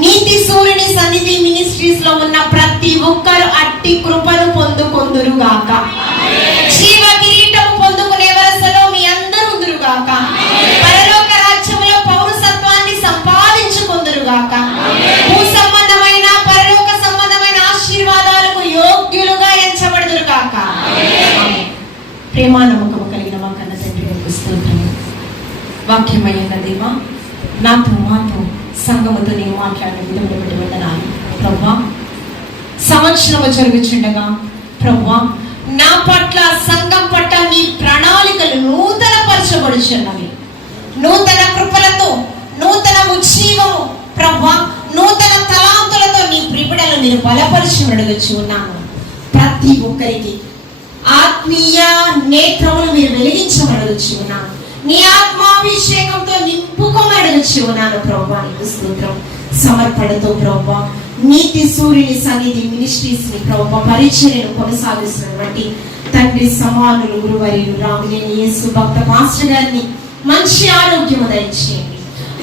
నీతి సూర్యుని సన్నిధి మినిస్ట్రీస్ లో ఉన్న ప్రతి ఒక్కరు అట్టి కృపను పొందుకొందురు గాక. జీవ కిరీటం పొందుకునే వరుసలో మీ అందరూ ఉందురు గాక. పరలోక రాజ్యములో పౌరసత్వాన్ని సంపాదించుకొందురు గాక. భూ సంబంధమైన పరలోక సంబంధమైన ఆశీర్వాదాలకు యోగ్యులుగా ఎంచబడుదురు గాక. ప్రేమ నమ్మకం కలిగిన మా కన్న తండ్రి స్తోత్రము. వాక్యమైన దేవా, మాతో సంఘముతో నేను మాట్లాడిన విధంగా బట్టి వందనాలు ప్రభువా. సంవత్సరము జరుగుచుండగా ప్రభువా, నా పట్ల, సంఘం పట్ల నీ ప్రణాళికలు నూతన పరచబడుచున్నవి. నూతన కృపలతో, నూతన ఉజ్జీవము ప్రభువా, నూతన తలాంతులతో నీ ప్రిబిడలు నేను బలపరిచి అడుగుచు ఉన్నాను. ప్రతి ఒక్కరికి ఆత్మీయ నేత్రములు మీరు వెలిగించమడుగుచు ఉన్నాను. నీ ఆత్మాభిషేకంతో నింపుకోమడుగుచు ఉన్నాను ప్రభువా. నీకు స్తోత్రం. సమర్పణతో ప్రభువా, నీతి సూర్యుని సన్నిధి మినిస్ట్రీస్ ని ప్రభువా పరిచర్యను కొనసాగిస్తున్నటువంటి తండ్రి సమానులు గురువర్యులు రామినేని యేసు భక్త మాస్టర్ గారిని మంచి ఆరోగ్యము దయచేయండి.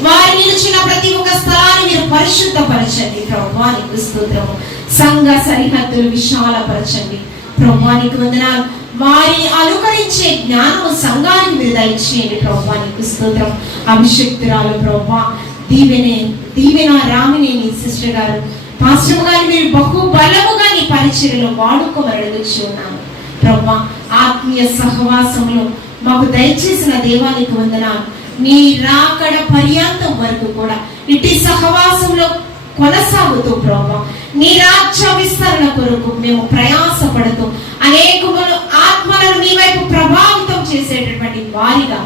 వారు నిలిచిన ప్రతి ఒక్క స్థలాన్ని మీరు పరిశుద్ధపరచండి ప్రభువా. నీకు స్తోత్రము. సంఘ సరిహద్దులు విశాలపరచండి ప్రభువా. నీకు వందనాలు. వారిని అనుకరించే జ్ఞానము సంఘానికి మీరు దయచేయండి ప్రభువా. నీకు స్తోత్రం. అభిషక్తురాలు ప్రభువా, దీవెన రామినేని సిస్టర్ గారు, పాస్టర్ గారు మీరు బహు బలముగా నీ పరిచర్యలో వాడుకోమరడుచు ఉన్నాను ప్రభువా. ఆత్మీయ సహవాసంలో మాకు దయచేసిన దేవానికి వందనాలు. నీ రాకడ పర్యాంతం వరకు కూడా ఇటు సహవాసంలో కొనసాగుతూ ప్రభువా, నీ రాజ్య విస్తరణ కొరకు మేము ప్రయాసపడుతూ అనేకములు ఆత్మలను నీ వైపు ప్రభావితం చేసేటటువంటి వారిగా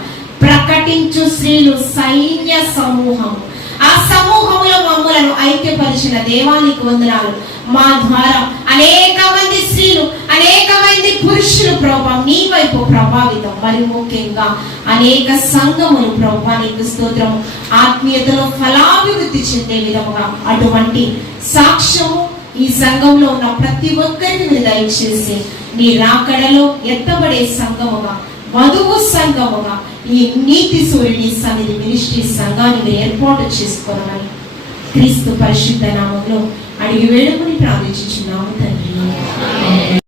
ప్రకటించు స్త్రీలు సైన్య సమూహం, ఆ సమూహంలో మమ్మలను ఐక్యపరిచిన దేవానికి వందనాలు. మా ద్వారా అనేక మంది స్త్రీలు, అనేక మంది పురుషులు ప్రభువా నీ వైపు ప్రభావితం, మరి ముఖ్యంగా అనేక సంఘములు ప్రభువా నీకు స్తోత్రము ఆత్మీయతలో ఫలాభివృద్ధి చెందే విధముగా అటువంటి సాక్ష్యము ఈ సంఘంలో ఉన్న ప్రతి ఒక్కరికి మీరు దయచేసి నీ రాకడలో ఎత్తబడే సంఘముగా, వధువు సంఘముగా ఈ నీతి సూర్యుని సన్నిధి మినిస్ట్రీ సంఘాన్ని మీరు ఏర్పాటు చేసుకోవాలని క్రీస్తు పరిశుద్ధ నామంలో అడిగి వేడుకుని ప్రార్థించుచున్నాము.